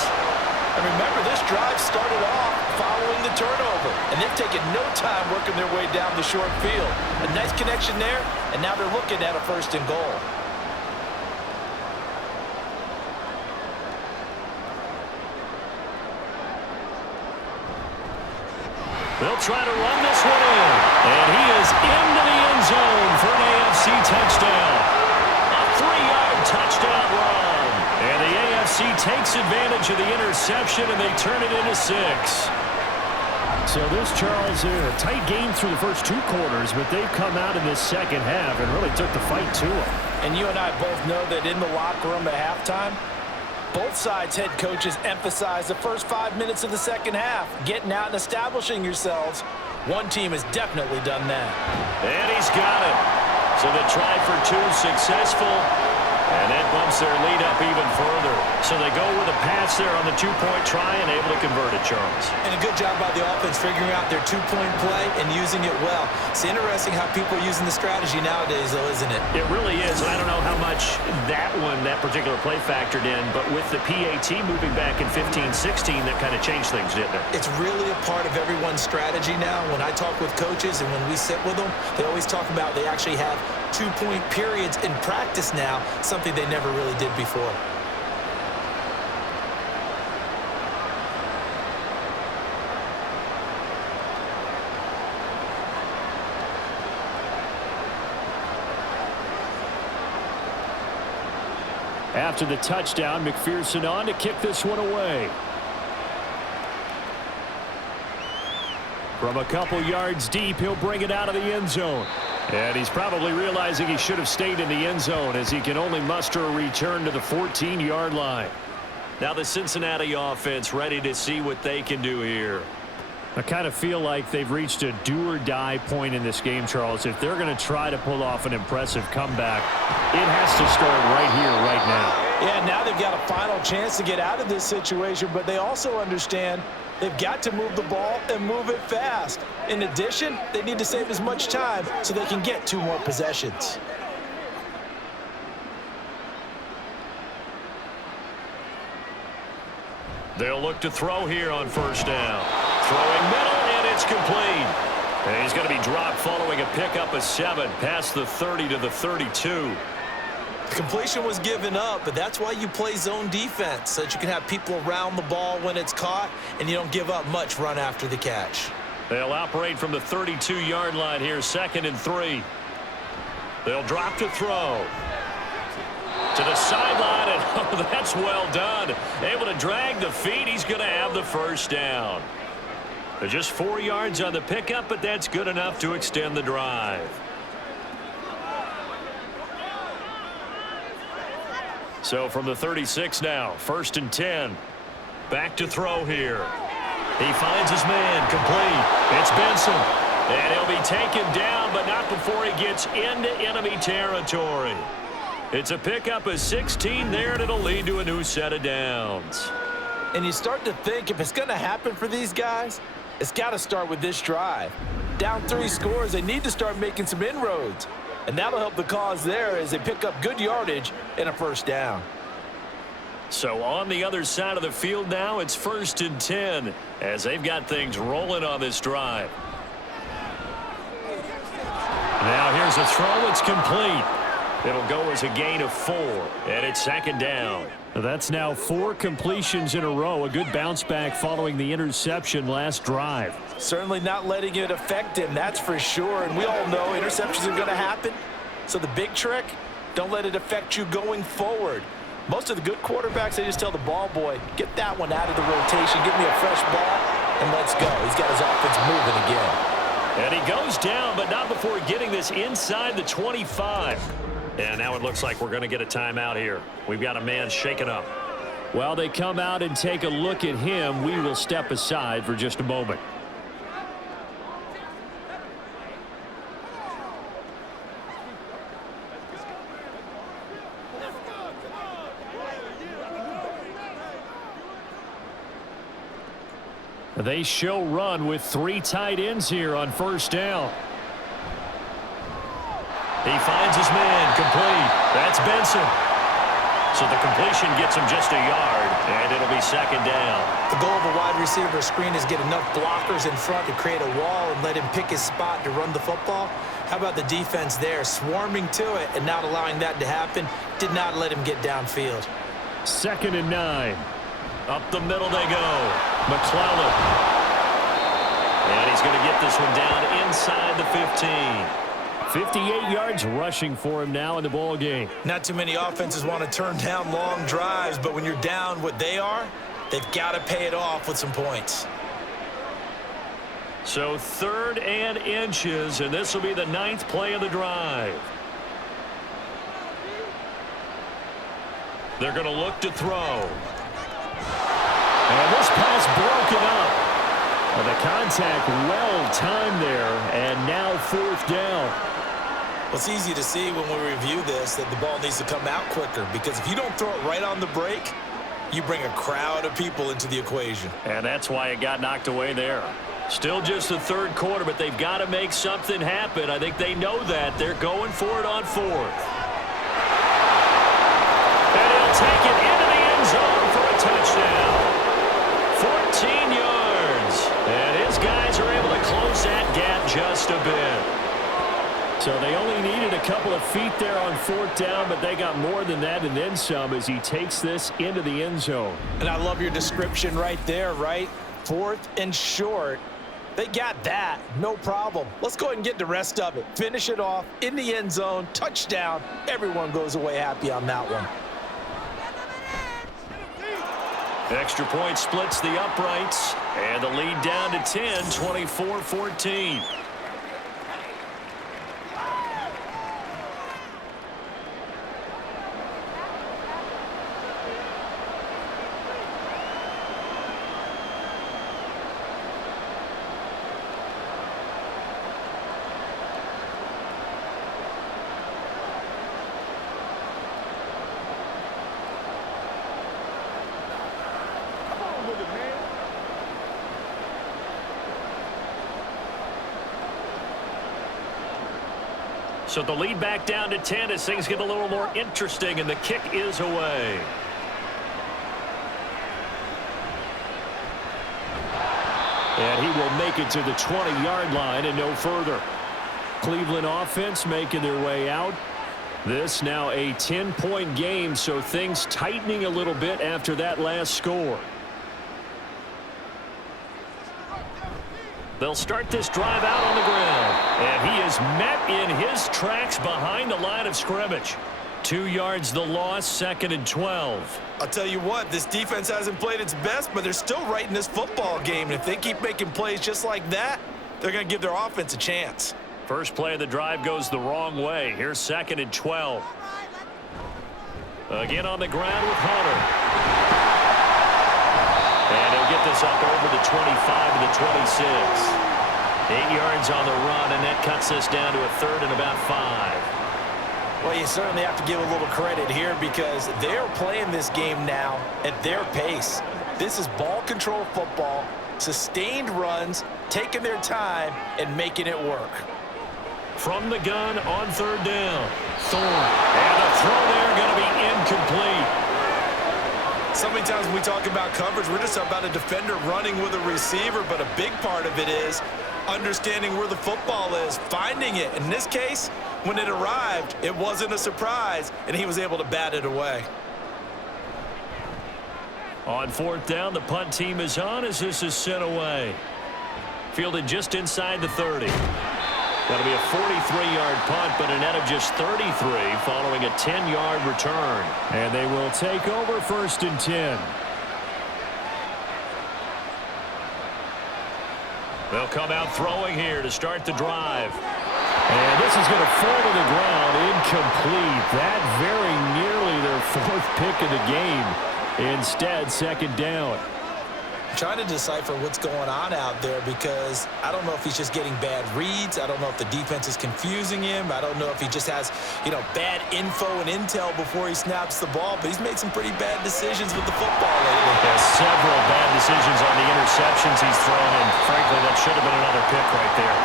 And remember, this drive started off following the turnover, and they've taken no time working their way down the short field. A nice connection there, and now they're looking at a 1st and goal. They'll try to run this one in. And he is into the end zone for an AFC touchdown. A 3-yard touchdown run. And the AFC takes advantage of the interception, and they turn it into 6. So this, Charles, a tight game through the first 2 quarters, but they've come out in this 2nd half and really took the fight to them. And you and I both know that in the locker room at halftime, both sides' head coaches emphasize the first 5 minutes of the 2nd half, getting out and establishing yourselves. One team has definitely done that. And he's got it. So the try for 2 successful. And that bumps their lead up even further. So they go with a pass there on the 2-point try and able to convert it, Charles. And a good job by the offense figuring out their 2-point play and using it well. It's interesting how people are using the strategy nowadays, though, isn't it? It really is. And I don't know how much that particular play factored in, but with the PAT moving back in 15-16, that kind of changed things, didn't it? It's really a part of everyone's strategy now. When I talk with coaches and when we sit with them, they always talk about they actually have 2-point periods in practice now, something they never really did before. After the touchdown, McPherson on to kick this one away. From a couple yards deep, he'll bring it out of the end zone. And he's probably realizing he should have stayed in the end zone as he can only muster a return to the 14-yard line. Now the Cincinnati offense ready to see what they can do here. I kind of feel like they've reached a do-or-die point in this game, Charles. If they're going to try to pull off an impressive comeback, it has to start right here, right now. Yeah, now they've got a final chance to get out of this situation, but they also understand they've got to move the ball and move it fast. In addition, they need to save as much time so they can get 2 more possessions. They'll look to throw here on 1st down. Throwing middle, and it's complete. And he's going to be dropped following a pickup of 7 past the 30 to the 32. The completion was given up, but that's why you play zone defense, so that you can have people around the ball when it's caught, and you don't give up much run after the catch. They'll operate from the 32-yard line here, 2nd and 3. They'll drop to throw. To the sideline, and oh, that's well done. Able to drag the feet. He's going to have the first down. They're just 4 yards on the pickup, but that's good enough to extend the drive. So from the 36 now, 1st and 10. Back to throw here. He finds his man, complete. It's Benson. And he'll be taken down, but not before he gets into enemy territory. It's a pickup of 16 there, and it'll lead to a new set of downs. And you start to think if it's going to happen for these guys, it's got to start with this drive. Down 3 scores, they need to start making some inroads. And that'll help the cause there as they pick up good yardage and a first down. So on the other side of the field now, it's 1st and 10 as they've got things rolling on this drive. Now here's a throw. It's complete. It'll go as a gain of 4, and it's 2nd down. That's now 4 completions in a row. A good bounce back following the interception last drive. Certainly not letting it affect him, that's for sure. And we all know interceptions are going to happen. So the big trick, don't let it affect you going forward. Most of the good quarterbacks, they just tell the ball boy, get that one out of the rotation, give me a fresh ball, and let's go. He's got his offense moving again. And he goes down, but not before getting this inside the 25. And now it looks like we're going to get a timeout here. We've got a man shaken up. While they come out and take a look at him, we will step aside for just a moment. They show run with 3 tight ends here on 1st down. He finds his man, complete. That's Benson. So the completion gets him just a yard, and it'll be 2nd down. The goal of a wide receiver screen is get enough blockers in front to create a wall and let him pick his spot to run the football. How about the defense there, swarming to it and not allowing that to happen? Did not let him get downfield. 2nd and 9. Up the middle they go. McClellan. And he's going to get this one down inside the 15. 58 yards rushing for him now in the ball game. Not too many offenses want to turn down long drives, but when you're down what they are, they've got to pay it off with some points. So 3rd and inches, and this will be the 9th play of the drive. They're going to look to throw. And this pass broken up. And the contact well timed there, and now 4th down. Well, it's easy to see when we review this that the ball needs to come out quicker, because if you don't throw it right on the break, you bring a crowd of people into the equation. And that's why it got knocked away there. Still just the 3rd quarter, but they've got to make something happen. I think they know that. They're going for it on 4th. And he'll take it into the end zone for a touchdown. 14 yards. And his guys are able to close that gap just a bit. So they only needed a couple of feet there on 4th down, but they got more than that and then some as he takes this into the end zone. And I love your description right there, right? 4th and short. They got that. No problem. Let's go ahead and get the rest of it. Finish it off in the end zone. Touchdown. Everyone goes away happy on that one. Extra point splits the uprights, and the lead down to 10, 24-14. So the lead back down to 10 as things get a little more interesting, and the kick is away. And he will make it to the 20-yard line and no further. Cleveland offense making their way out. This now a 10-point game, so things tightening a little bit after that last score. They'll start this drive out on the ground. And he is met in his tracks behind the line of scrimmage. 2 yards the loss, 2nd and 12. I'll tell you what, this defense hasn't played its best, but they're still right in this football game. And if they keep making plays just like that, they're going to give their offense a chance. First play of the drive goes the wrong way. Here's 2nd and 12. Again on the ground with Hunter. And he'll get this up over the 25 to the 26. 8 yards on the run, and that cuts this down to a 3rd and about 5. Well, you certainly have to give a little credit here because they're playing this game now at their pace. This is ball control football, sustained runs, taking their time, and making it work. From the gun on 3rd down. Thorne. And the throw there going to be incomplete. So many times when we talk about coverage, we're just about a defender running with a receiver, but a big part of it is understanding where the football is, finding it. In this case, when it arrived, it wasn't a surprise, and he was able to bat it away. On 4th down, the punt team is on as this is sent away. Fielded just inside the 30. That'll be a 43-yard punt, but a net of just 33 following a 10-yard return. And they will take over 1st and 10. They'll come out throwing here to start the drive. And this is going to fall to the ground, incomplete. That very nearly their 4th pick of the game. Instead, 2nd down. I'm trying to decipher what's going on out there because I don't know if he's just getting bad reads. I don't know if the defense is confusing him. I don't know if he just has, bad info and intel before he snaps the ball. But he's made some pretty bad decisions with the football lately. Yeah, several bad decisions on the interceptions he's thrown, and frankly, that should have been another pick right there.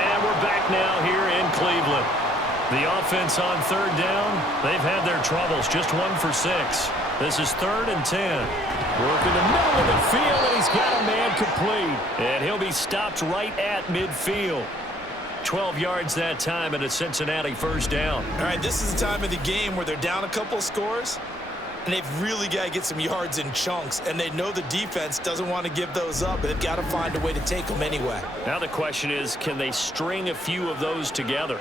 And we're back now here in Cleveland. The offense on 3rd down, they've had their troubles. Just 1 for 6. This is 3rd and 10. Work in the middle of the field, and he's got a man complete. And he'll be stopped right at midfield. 12 yards that time, and a Cincinnati 1st down. All right, this is the time of the game where they're down a couple of scores, and they've really got to get some yards in chunks, and they know the defense doesn't want to give those up, but they've got to find a way to take them anyway. Now the question is, can they string a few of those together?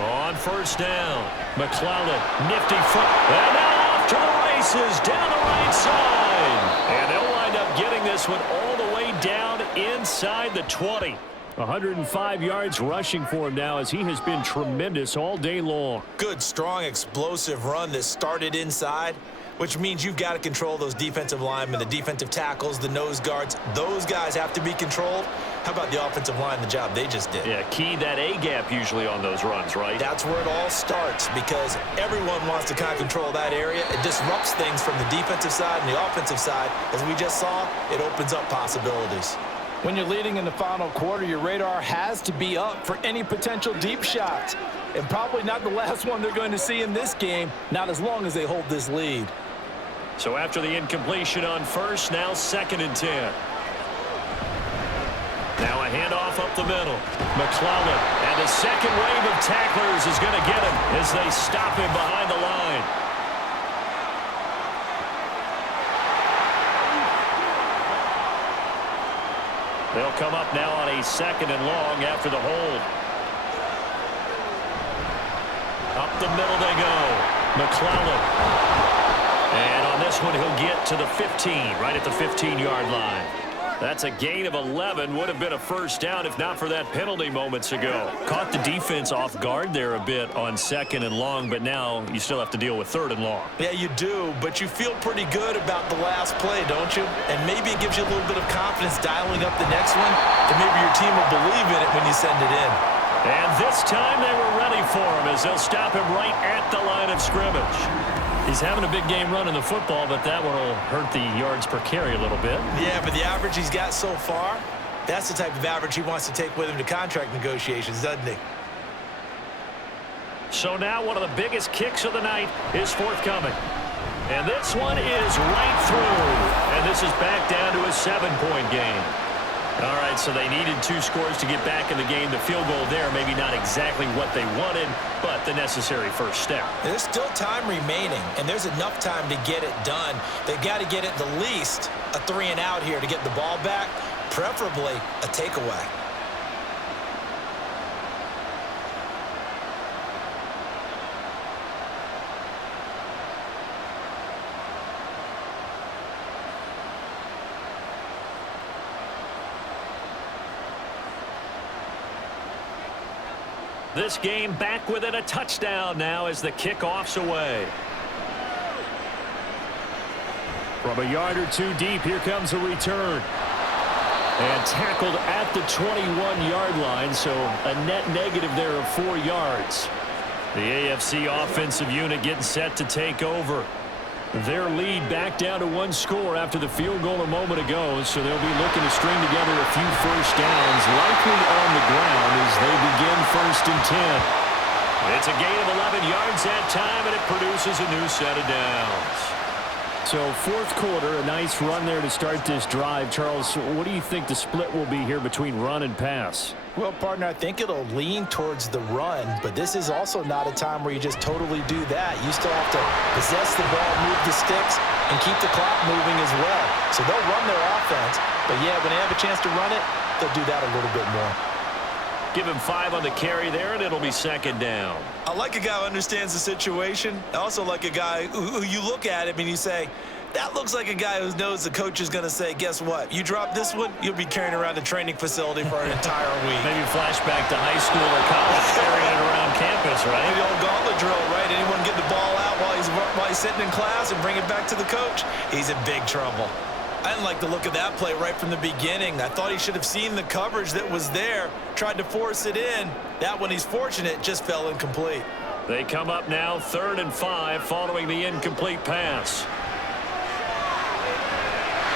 On 1st down, McClellan, nifty foot, and now off to the races down the right side. And they'll wind up getting this one all the way down inside the 20. 105 yards rushing for him now as he has been tremendous all day long. Good, strong, explosive run that started inside, which means you've got to control those defensive linemen, the defensive tackles, the nose guards. Those guys have to be controlled. How about the offensive line, the job they just did? Yeah, key that A-gap usually on those runs, right? That's where it all starts because everyone wants to kind of control that area. It disrupts things from the defensive side and the offensive side. As we just saw, it opens up possibilities. When you're leading in the final quarter, your radar has to be up for any potential deep shots. And probably not the last one they're going to see in this game, not as long as they hold this lead. So after the incompletion on 1st, now 2nd and 10. Now a handoff up the middle. McClellan, and the second wave of tacklers is going to get him as they stop him behind the line. They'll come up now on a 2nd and long after the hold. Up the middle they go. McClellan. And on this one, he'll get to the 15, right at the 15-yard line. That's a gain of 11. Would have been a 1st down if not for that penalty moments ago. Caught the defense off guard there a bit on 2nd and long, but now you still have to deal with 3rd and long. Yeah, you do, but you feel pretty good about the last play, don't you? And maybe it gives you a little bit of confidence dialing up the next one, and maybe your team will believe in it when you send it in. And this time they were ready for him as they'll stop him right at the line of scrimmage. He's having a big game running the football, but that one will hurt the yards per carry a little bit. Yeah, but the average he's got so far, that's the type of average he wants to take with him to contract negotiations, doesn't he? So now one of the biggest kicks of the night is forthcoming. And this one is right through. And this is back down to a 7-point game. All right, so they needed 2 scores to get back in the game. The field goal there, maybe not exactly what they wanted, but the necessary first step. There's still time remaining, and there's enough time to get it done. They've got to get at the least a 3-and-out here to get the ball back, preferably a takeaway. This game back within a touchdown now as the kickoff's away. From a yard or 2 deep, here comes a return. And tackled at the 21-yard line, so a net negative there of 4 yards. The AFC offensive unit getting set to take over. Their lead back down to 1 score after the field goal a moment ago, so they'll be looking to string together a few first downs, likely on the ground as they begin 1st and 10. It's a gain of 11 yards that time, and it produces a new set of downs. So 4th quarter, a nice run there to start this drive. Charles, what do you think the split will be here between run and pass? Well, partner, I think it'll lean towards the run, but this is also not a time where you just totally do that. You still have to possess the ball, move the sticks, and keep the clock moving as well. So they'll run their offense, but yeah, when they have a chance to run it, they'll do that a little bit more. Give him 5 on the carry there, and it'll be 2nd down. I like a guy who understands the situation. I also like a guy who you look at him and you say, that looks like a guy who knows the coach is going to say, guess what? You drop this one, you'll be carrying around the training facility for an entire week. Maybe flashback to high school or college, carrying it around campus, right? Maybe the old gauntlet drill, right? Anyone get the ball out while he's sitting in class and bring it back to the coach? He's in big trouble. I didn't like the look of that play right from the beginning. I thought he should have seen the coverage that was there, tried to force it in. That one, he's fortunate, just fell incomplete. They come up now 3rd and 5 following the incomplete pass.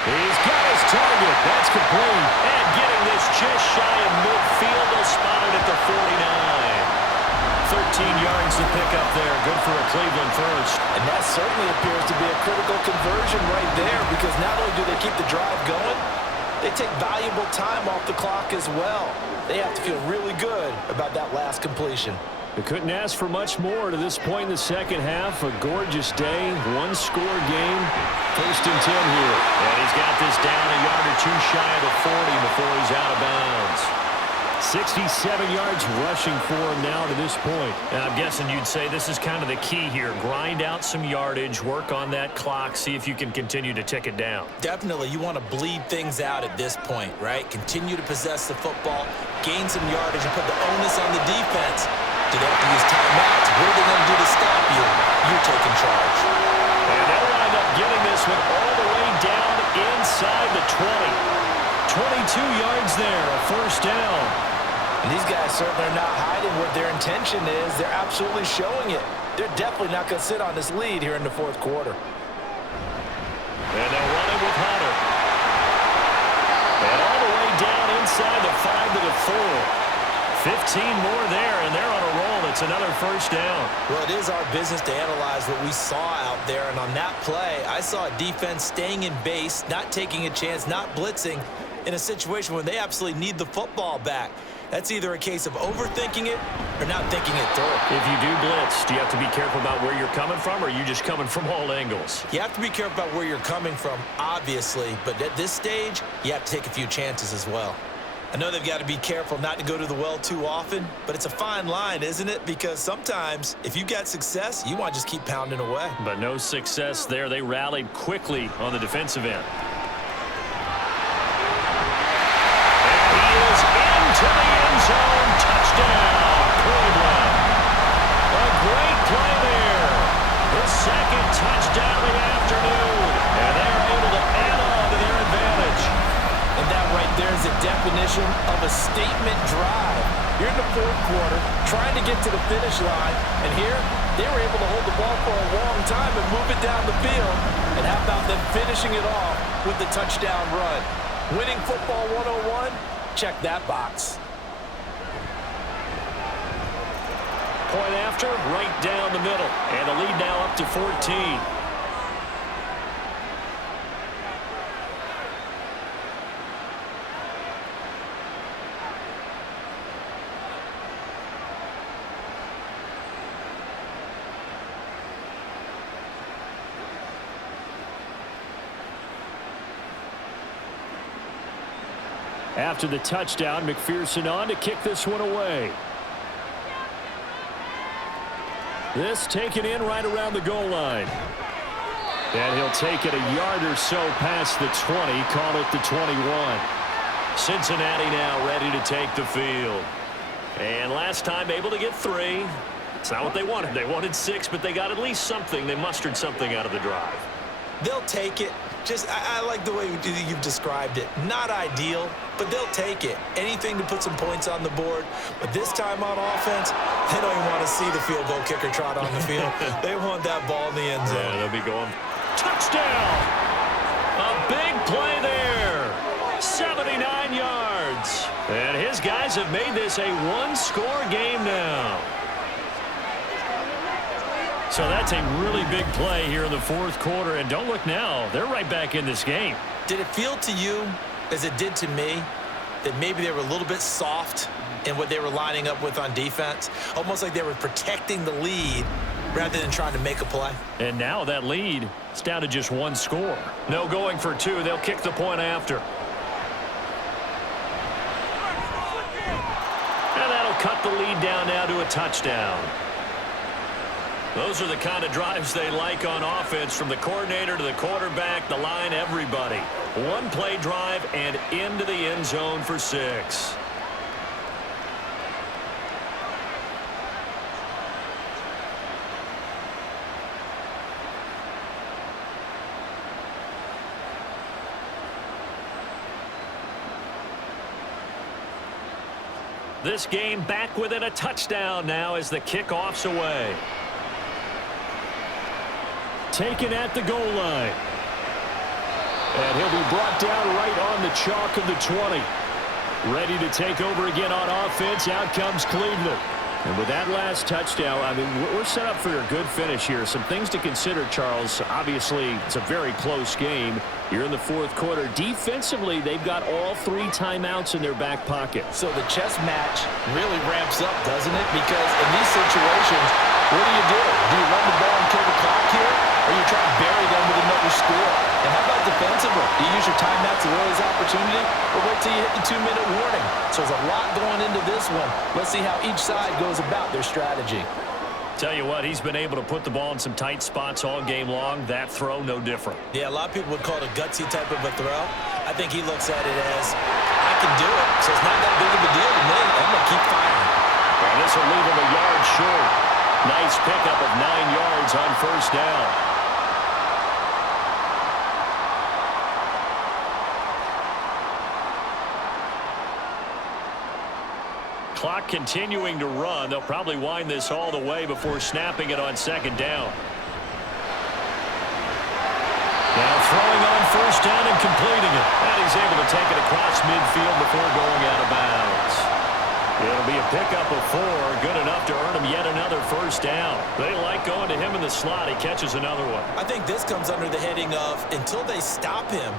He's got his target. That's complete. And getting this just shy of midfield. They'll spot it at the 49. 13 yards to pick up there. Good for a Cleveland first. And that certainly appears to be a critical conversion right there, because not only do they keep the drive going, they take valuable time off the clock as well. They have to feel really good about that last completion. They couldn't ask for much more to this point in the second half. A gorgeous day, 1-score game. 1st and 10 here. And he's got this down a yard or 2 shy of the 40 before he's out of bounds. 67 yards rushing for him now to this point. And I'm guessing you'd say this is kind of the key here. Grind out some yardage, work on that clock, see if you can continue to tick it down. Definitely, you want to bleed things out at this point, right? Continue to possess the football, gain some yardage, and put the onus on the defense. Do they have to use timeouts? What are they going to do to stop you? You're taking charge. And they'll wind up getting this one all the way down inside the 20. 22 yards there, a 1st down. And these guys certainly are not hiding what their intention is. They're absolutely showing it. They're definitely not going to sit on this lead here in the 4th quarter. And they'll run it with Hunter. And all the way down inside the 5 to the 4. 15 more there, and they're on a roll. It's another 1st down. Well, it is our business to analyze what we saw out there, and on that play, I saw a defense staying in base, not taking a chance, not blitzing in a situation where they absolutely need the football back. That's either a case of overthinking it or not thinking it through. If you do blitz, do you have to be careful about where you're coming from, or are you just coming from all angles? You have to be careful about where you're coming from, obviously, but at this stage, you have to take a few chances as well. I know they've got to be careful not to go to the well too often, but it's a fine line, isn't it? Because sometimes, if you got success, you want to just keep pounding away. But no success there. They rallied quickly on the defensive end. And he is into the end zone. Touchdown, Cleveland. A great play there. The 2nd touchdown of the afternoon. And they're able to add on to their advantage. And that right there is a definition of a statement drive. You're in the 4th quarter, trying to get to the finish line, and here, they were able to hold the ball for a long time and move it down the field. And how about them finishing it off with the touchdown run? Winning football 101? Check that box. Point after, right down the middle. And the lead now up to 14. After the touchdown, McPherson on to kick this one away. This taken in right around the goal line. And he'll take it a yard or so past the 20, call it the 21. Cincinnati now ready to take the field. And last time able to get 3. It's not what they wanted. They wanted 6, but they got at least something. They mustered something out of the drive. They'll take it. I like the way you've described it. Not ideal, but they'll take it. Anything to put some points on the board. But this time on offense, they don't even want to see the field goal kicker trot on the field. They want that ball in the end zone. Yeah, they'll be going. Touchdown! A big play there. 79 yards. And his guys have made this a one-score game now. So that's a really big play here in the fourth quarter. And don't look now. They're right back in this game. Did it feel to you, as it did to me, that maybe they were a little bit soft in what they were lining up with on defense? Almost like they were protecting the lead rather than trying to make a play. And now that lead is down to just 1 score. No going for 2. They'll kick the point after. And that'll cut the lead down now to a touchdown. Those are the kind of drives they like on offense, from the coordinator to the quarterback, the line, everybody. 1-play drive and into the end zone for 6. This game back within a touchdown now as the kickoff's away. Taken at the goal line. And he'll be brought down right on the chalk of the 20. Ready to take over again on offense. Out comes Cleveland. And with that last touchdown, I mean, we're set up for a good finish here. Some things to consider, Charles. Obviously, it's a very close game. You're in the fourth quarter. Defensively, they've got all 3 timeouts in their back pocket. So the chess match really ramps up, doesn't it? Because in these situations, what do? Do you run the ball and kill the clock here? Or you try to bury them with another score? And how about defensively? Do you use your timeouts as well as opportunity? Or wait till you hit the 2-minute warning? So there's a lot going into this one. Let's see how each side goes about their strategy. Tell you what, he's been able to put the ball in some tight spots all game long. That throw, no different. Yeah, a lot of people would call it a gutsy type of a throw. I think he looks at it as, I can do it, so it's not that big of a deal to me. I'm going to keep firing. And this will leave him a yard short. Nice pickup of 9 yards on first down. Clock continuing to run. They'll probably wind this all the way before snapping it on second down. Now throwing on first down and completing it. And he's able to take it across midfield before going out of bounds. It'll be a pickup of 4, good enough to earn him yet another first down. They like going to him in the slot. He catches another one. I think this comes under the heading of, until they stop him,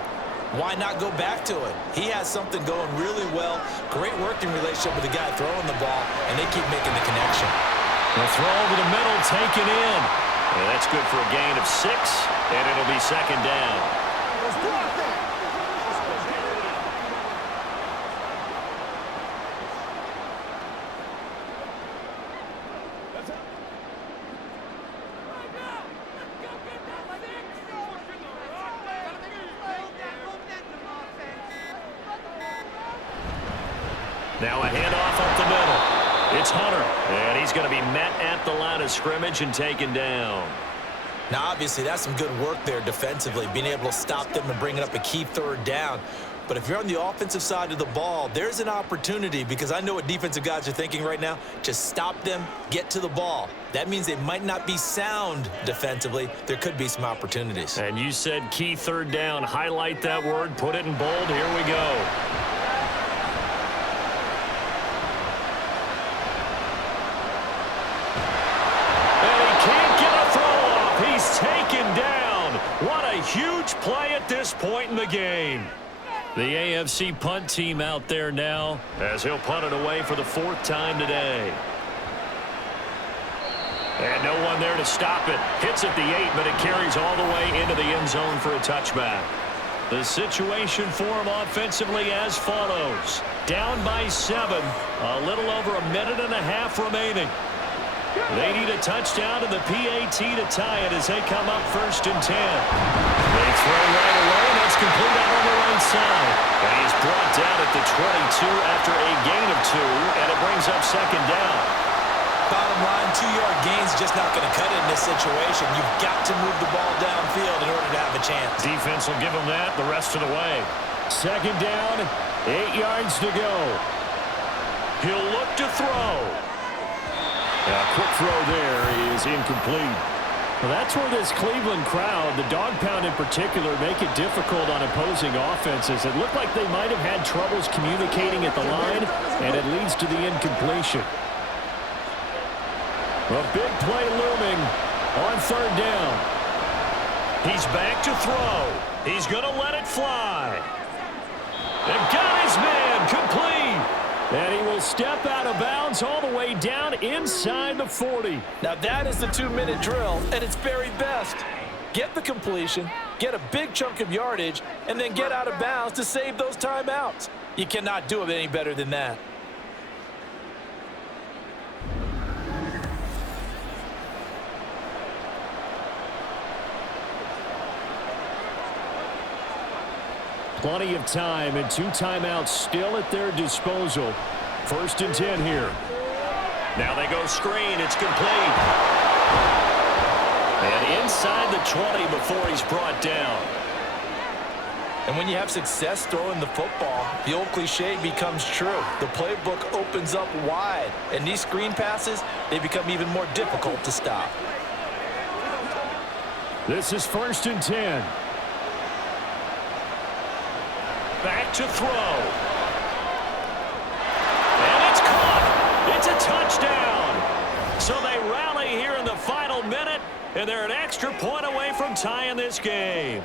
why not go back to it? He has something going really well. Great working relationship with the guy throwing the ball, and they keep making the connection. The throw over the middle, taken in. And that's good for a gain of 6, and it'll be second down. Now a handoff up the middle. It's Hunter, and he's going to be met at the line of scrimmage and taken down. Now, obviously, that's some good work there defensively, being able to stop them and bringing up a key third down. But if you're on the offensive side of the ball, there's an opportunity, because I know what defensive guys are thinking right now. Just stop them, get to the ball. That means they might not be sound defensively. There could be some opportunities. And you said key third down. Highlight that word, put it in bold. Here we go. Taken down. What a huge play at this point in the game. The AFC punt team out there now as he'll punt it away for the 4th time today. And no one there to stop it. Hits at the 8, but it carries all the way into the end zone for a touchback. The situation for them offensively as follows. Down by 7, a little over a minute and a half remaining. They need a touchdown to the PAT to tie it as they come up 1st and 10. They throw right away, and that's complete out on the right side. And he's brought down at the 22 after a gain of 2, and it brings up 2nd down. Bottom line, 2-yard gain's just not going to cut it in this situation. You've got to move the ball downfield in order to have a chance. Defense will give them that the rest of the way. 2nd down, 8 yards to go. He'll look to throw. A quick throw there is incomplete. Well, that's where this Cleveland crowd, the dog pound in particular, make it difficult on opposing offenses. It looked like they might have had troubles communicating at the line, and it leads to the incompletion. A big play looming on 3rd down. He's back to throw. He's going to let it fly. And got his man complete. And he will step out of bounds all the way down inside the 40. Now that is the 2-minute drill at its very best. Get the completion, get a big chunk of yardage, and then get out of bounds to save those timeouts. You cannot do it any better than that. Plenty of time and 2 timeouts still at their disposal. 1st and 10 here. Now they go screen. It's complete. And inside the 20 before he's brought down. And when you have success throwing the football, the old cliche becomes true. The playbook opens up wide. And these screen passes, they become even more difficult to stop. This is 1st and 10. Back to throw. And it's caught. It's a touchdown. So they rally here in the final minute, and they're an extra point away from tying this game.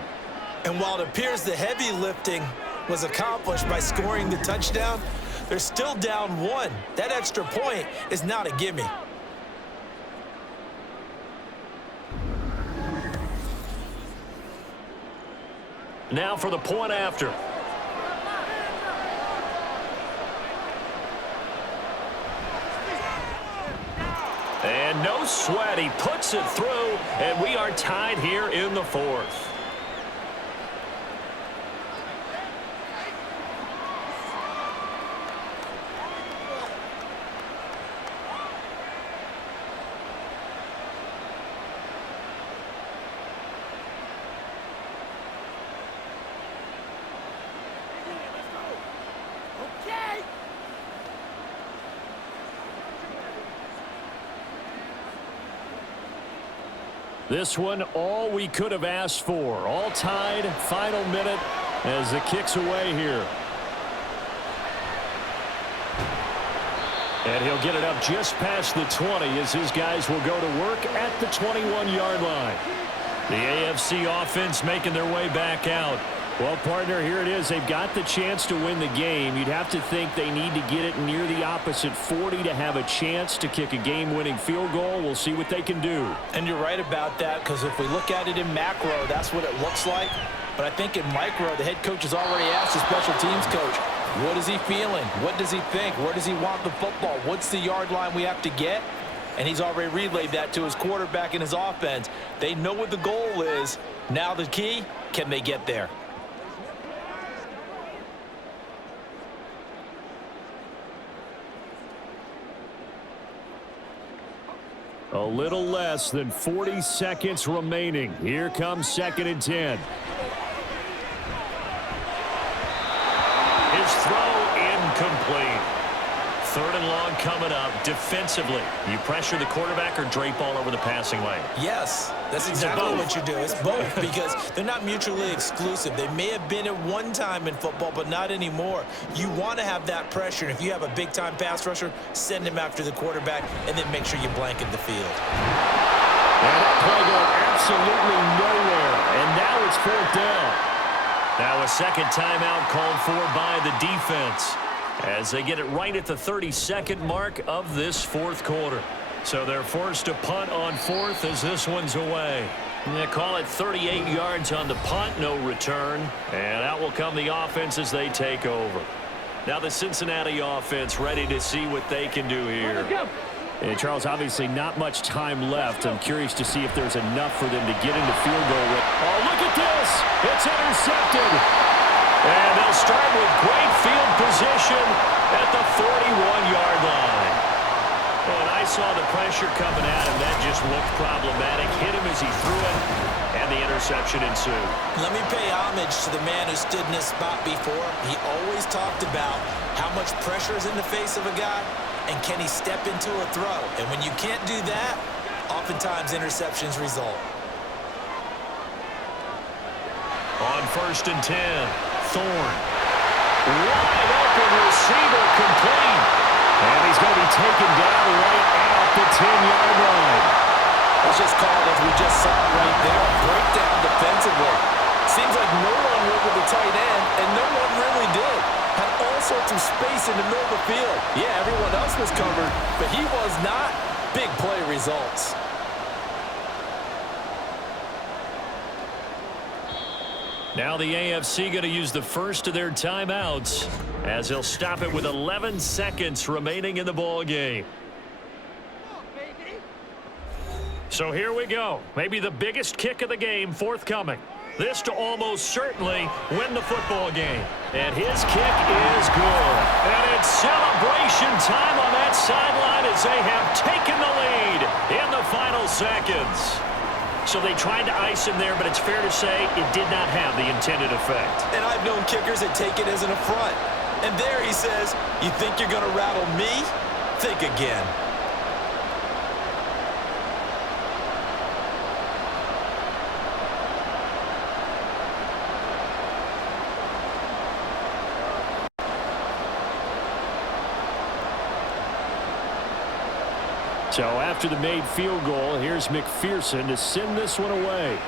And while it appears the heavy lifting was accomplished by scoring the touchdown, they're still down 1. That extra point is not a gimme. Now for the point after. And no sweat, he puts it through, and we are tied here in the 4th. This one, all we could have asked for. All tied, final minute as the kick's away here. And he'll get it up just past the 20 as his guys will go to work at the 21-yard line. The AFC offense making their way back out. Well, partner, here it is. They've got the chance to win the game. You'd have to think they need to get it near the opposite 40 to have a chance to kick a game-winning field goal. We'll see what they can do. And you're right about that, because if we look at it in macro, that's what it looks like. But I think in micro, the head coach has already asked the special teams coach, what is he feeling? What does he think? Where does he want the football? What's the yard line we have to get? And he's already relayed that to his quarterback and his offense. They know what the goal is. Now the key, can they get there? A little less than 40 seconds remaining. Here comes 2nd and 10. His throw incomplete. 3rd and long coming up. Defensively, you pressure the quarterback or drape all over the passing lane? Yes, that's exactly what you do. It's both, because they're not mutually exclusive. They may have been at one time in football, but not anymore. You want to have that pressure, and if you have a big-time pass rusher, send him after the quarterback, and then make sure you blanket the field. And that play going absolutely nowhere, and now it's 4th down. Now a second timeout called for by the defense as they get it right at the 32nd mark of this 4th quarter. So they're forced to punt on 4th as this one's away. Yeah, call it 38 yards on the punt, no return. And out will come the offense as they take over. Now the Cincinnati offense ready to see what they can do here. And Charles, obviously not much time left. I'm curious to see if there's enough for them to get into field goal range. Oh, look at this. It's intercepted. And they'll start with great field position at the 41-yard line. And I saw the pressure coming at him. That just looked problematic. Hit him as he threw it, and the interception ensued. Let me pay homage to the man who stood in this spot before. He always talked about how much pressure is in the face of a guy, and can he step into a throw? And when you can't do that, oftentimes interceptions result. On 1st and 10, Thorne. Wide open receiver complete. And he's going to be taken down right at the 10-yard line. Let's just call it as we just saw right there. Breakdown defensively. Seems like no one went with the tight end, and no one really did. Had all sorts of space in the middle of the field. Yeah, everyone else was covered, but he was not. Big play results. Now the AFC going to use the first of their timeouts as they'll stop it with 11 seconds remaining in the ball game. So here we go. Maybe the biggest kick of the game forthcoming. This to almost certainly win the football game. And his kick is good. And it's celebration time on that sideline as they have taken the lead in the final seconds. So they tried to ice him there, but it's fair to say it did not have the intended effect. And I've known kickers that take it as an affront. And there he says, you think you're going to rattle me? Think again. So after the made field goal, here's McPherson to send this one away.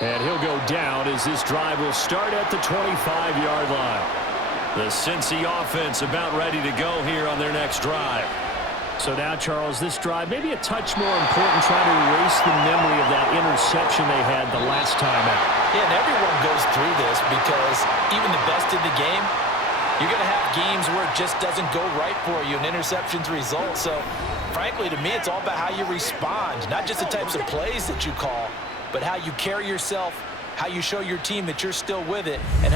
And he'll go down as this drive will start at the 25-yard line. The Cincy offense about ready to go here on their next drive. So now, Charles, this drive maybe a touch more important, trying to erase the memory of that interception they had the last time out. Yeah, and everyone goes through this because even the best in the game, you're going to have games where it just doesn't go right for you and interceptions result. So, frankly, to me, it's all about how you respond, not just the types of plays that you call, but how you carry yourself, how you show your team that you're still with it, and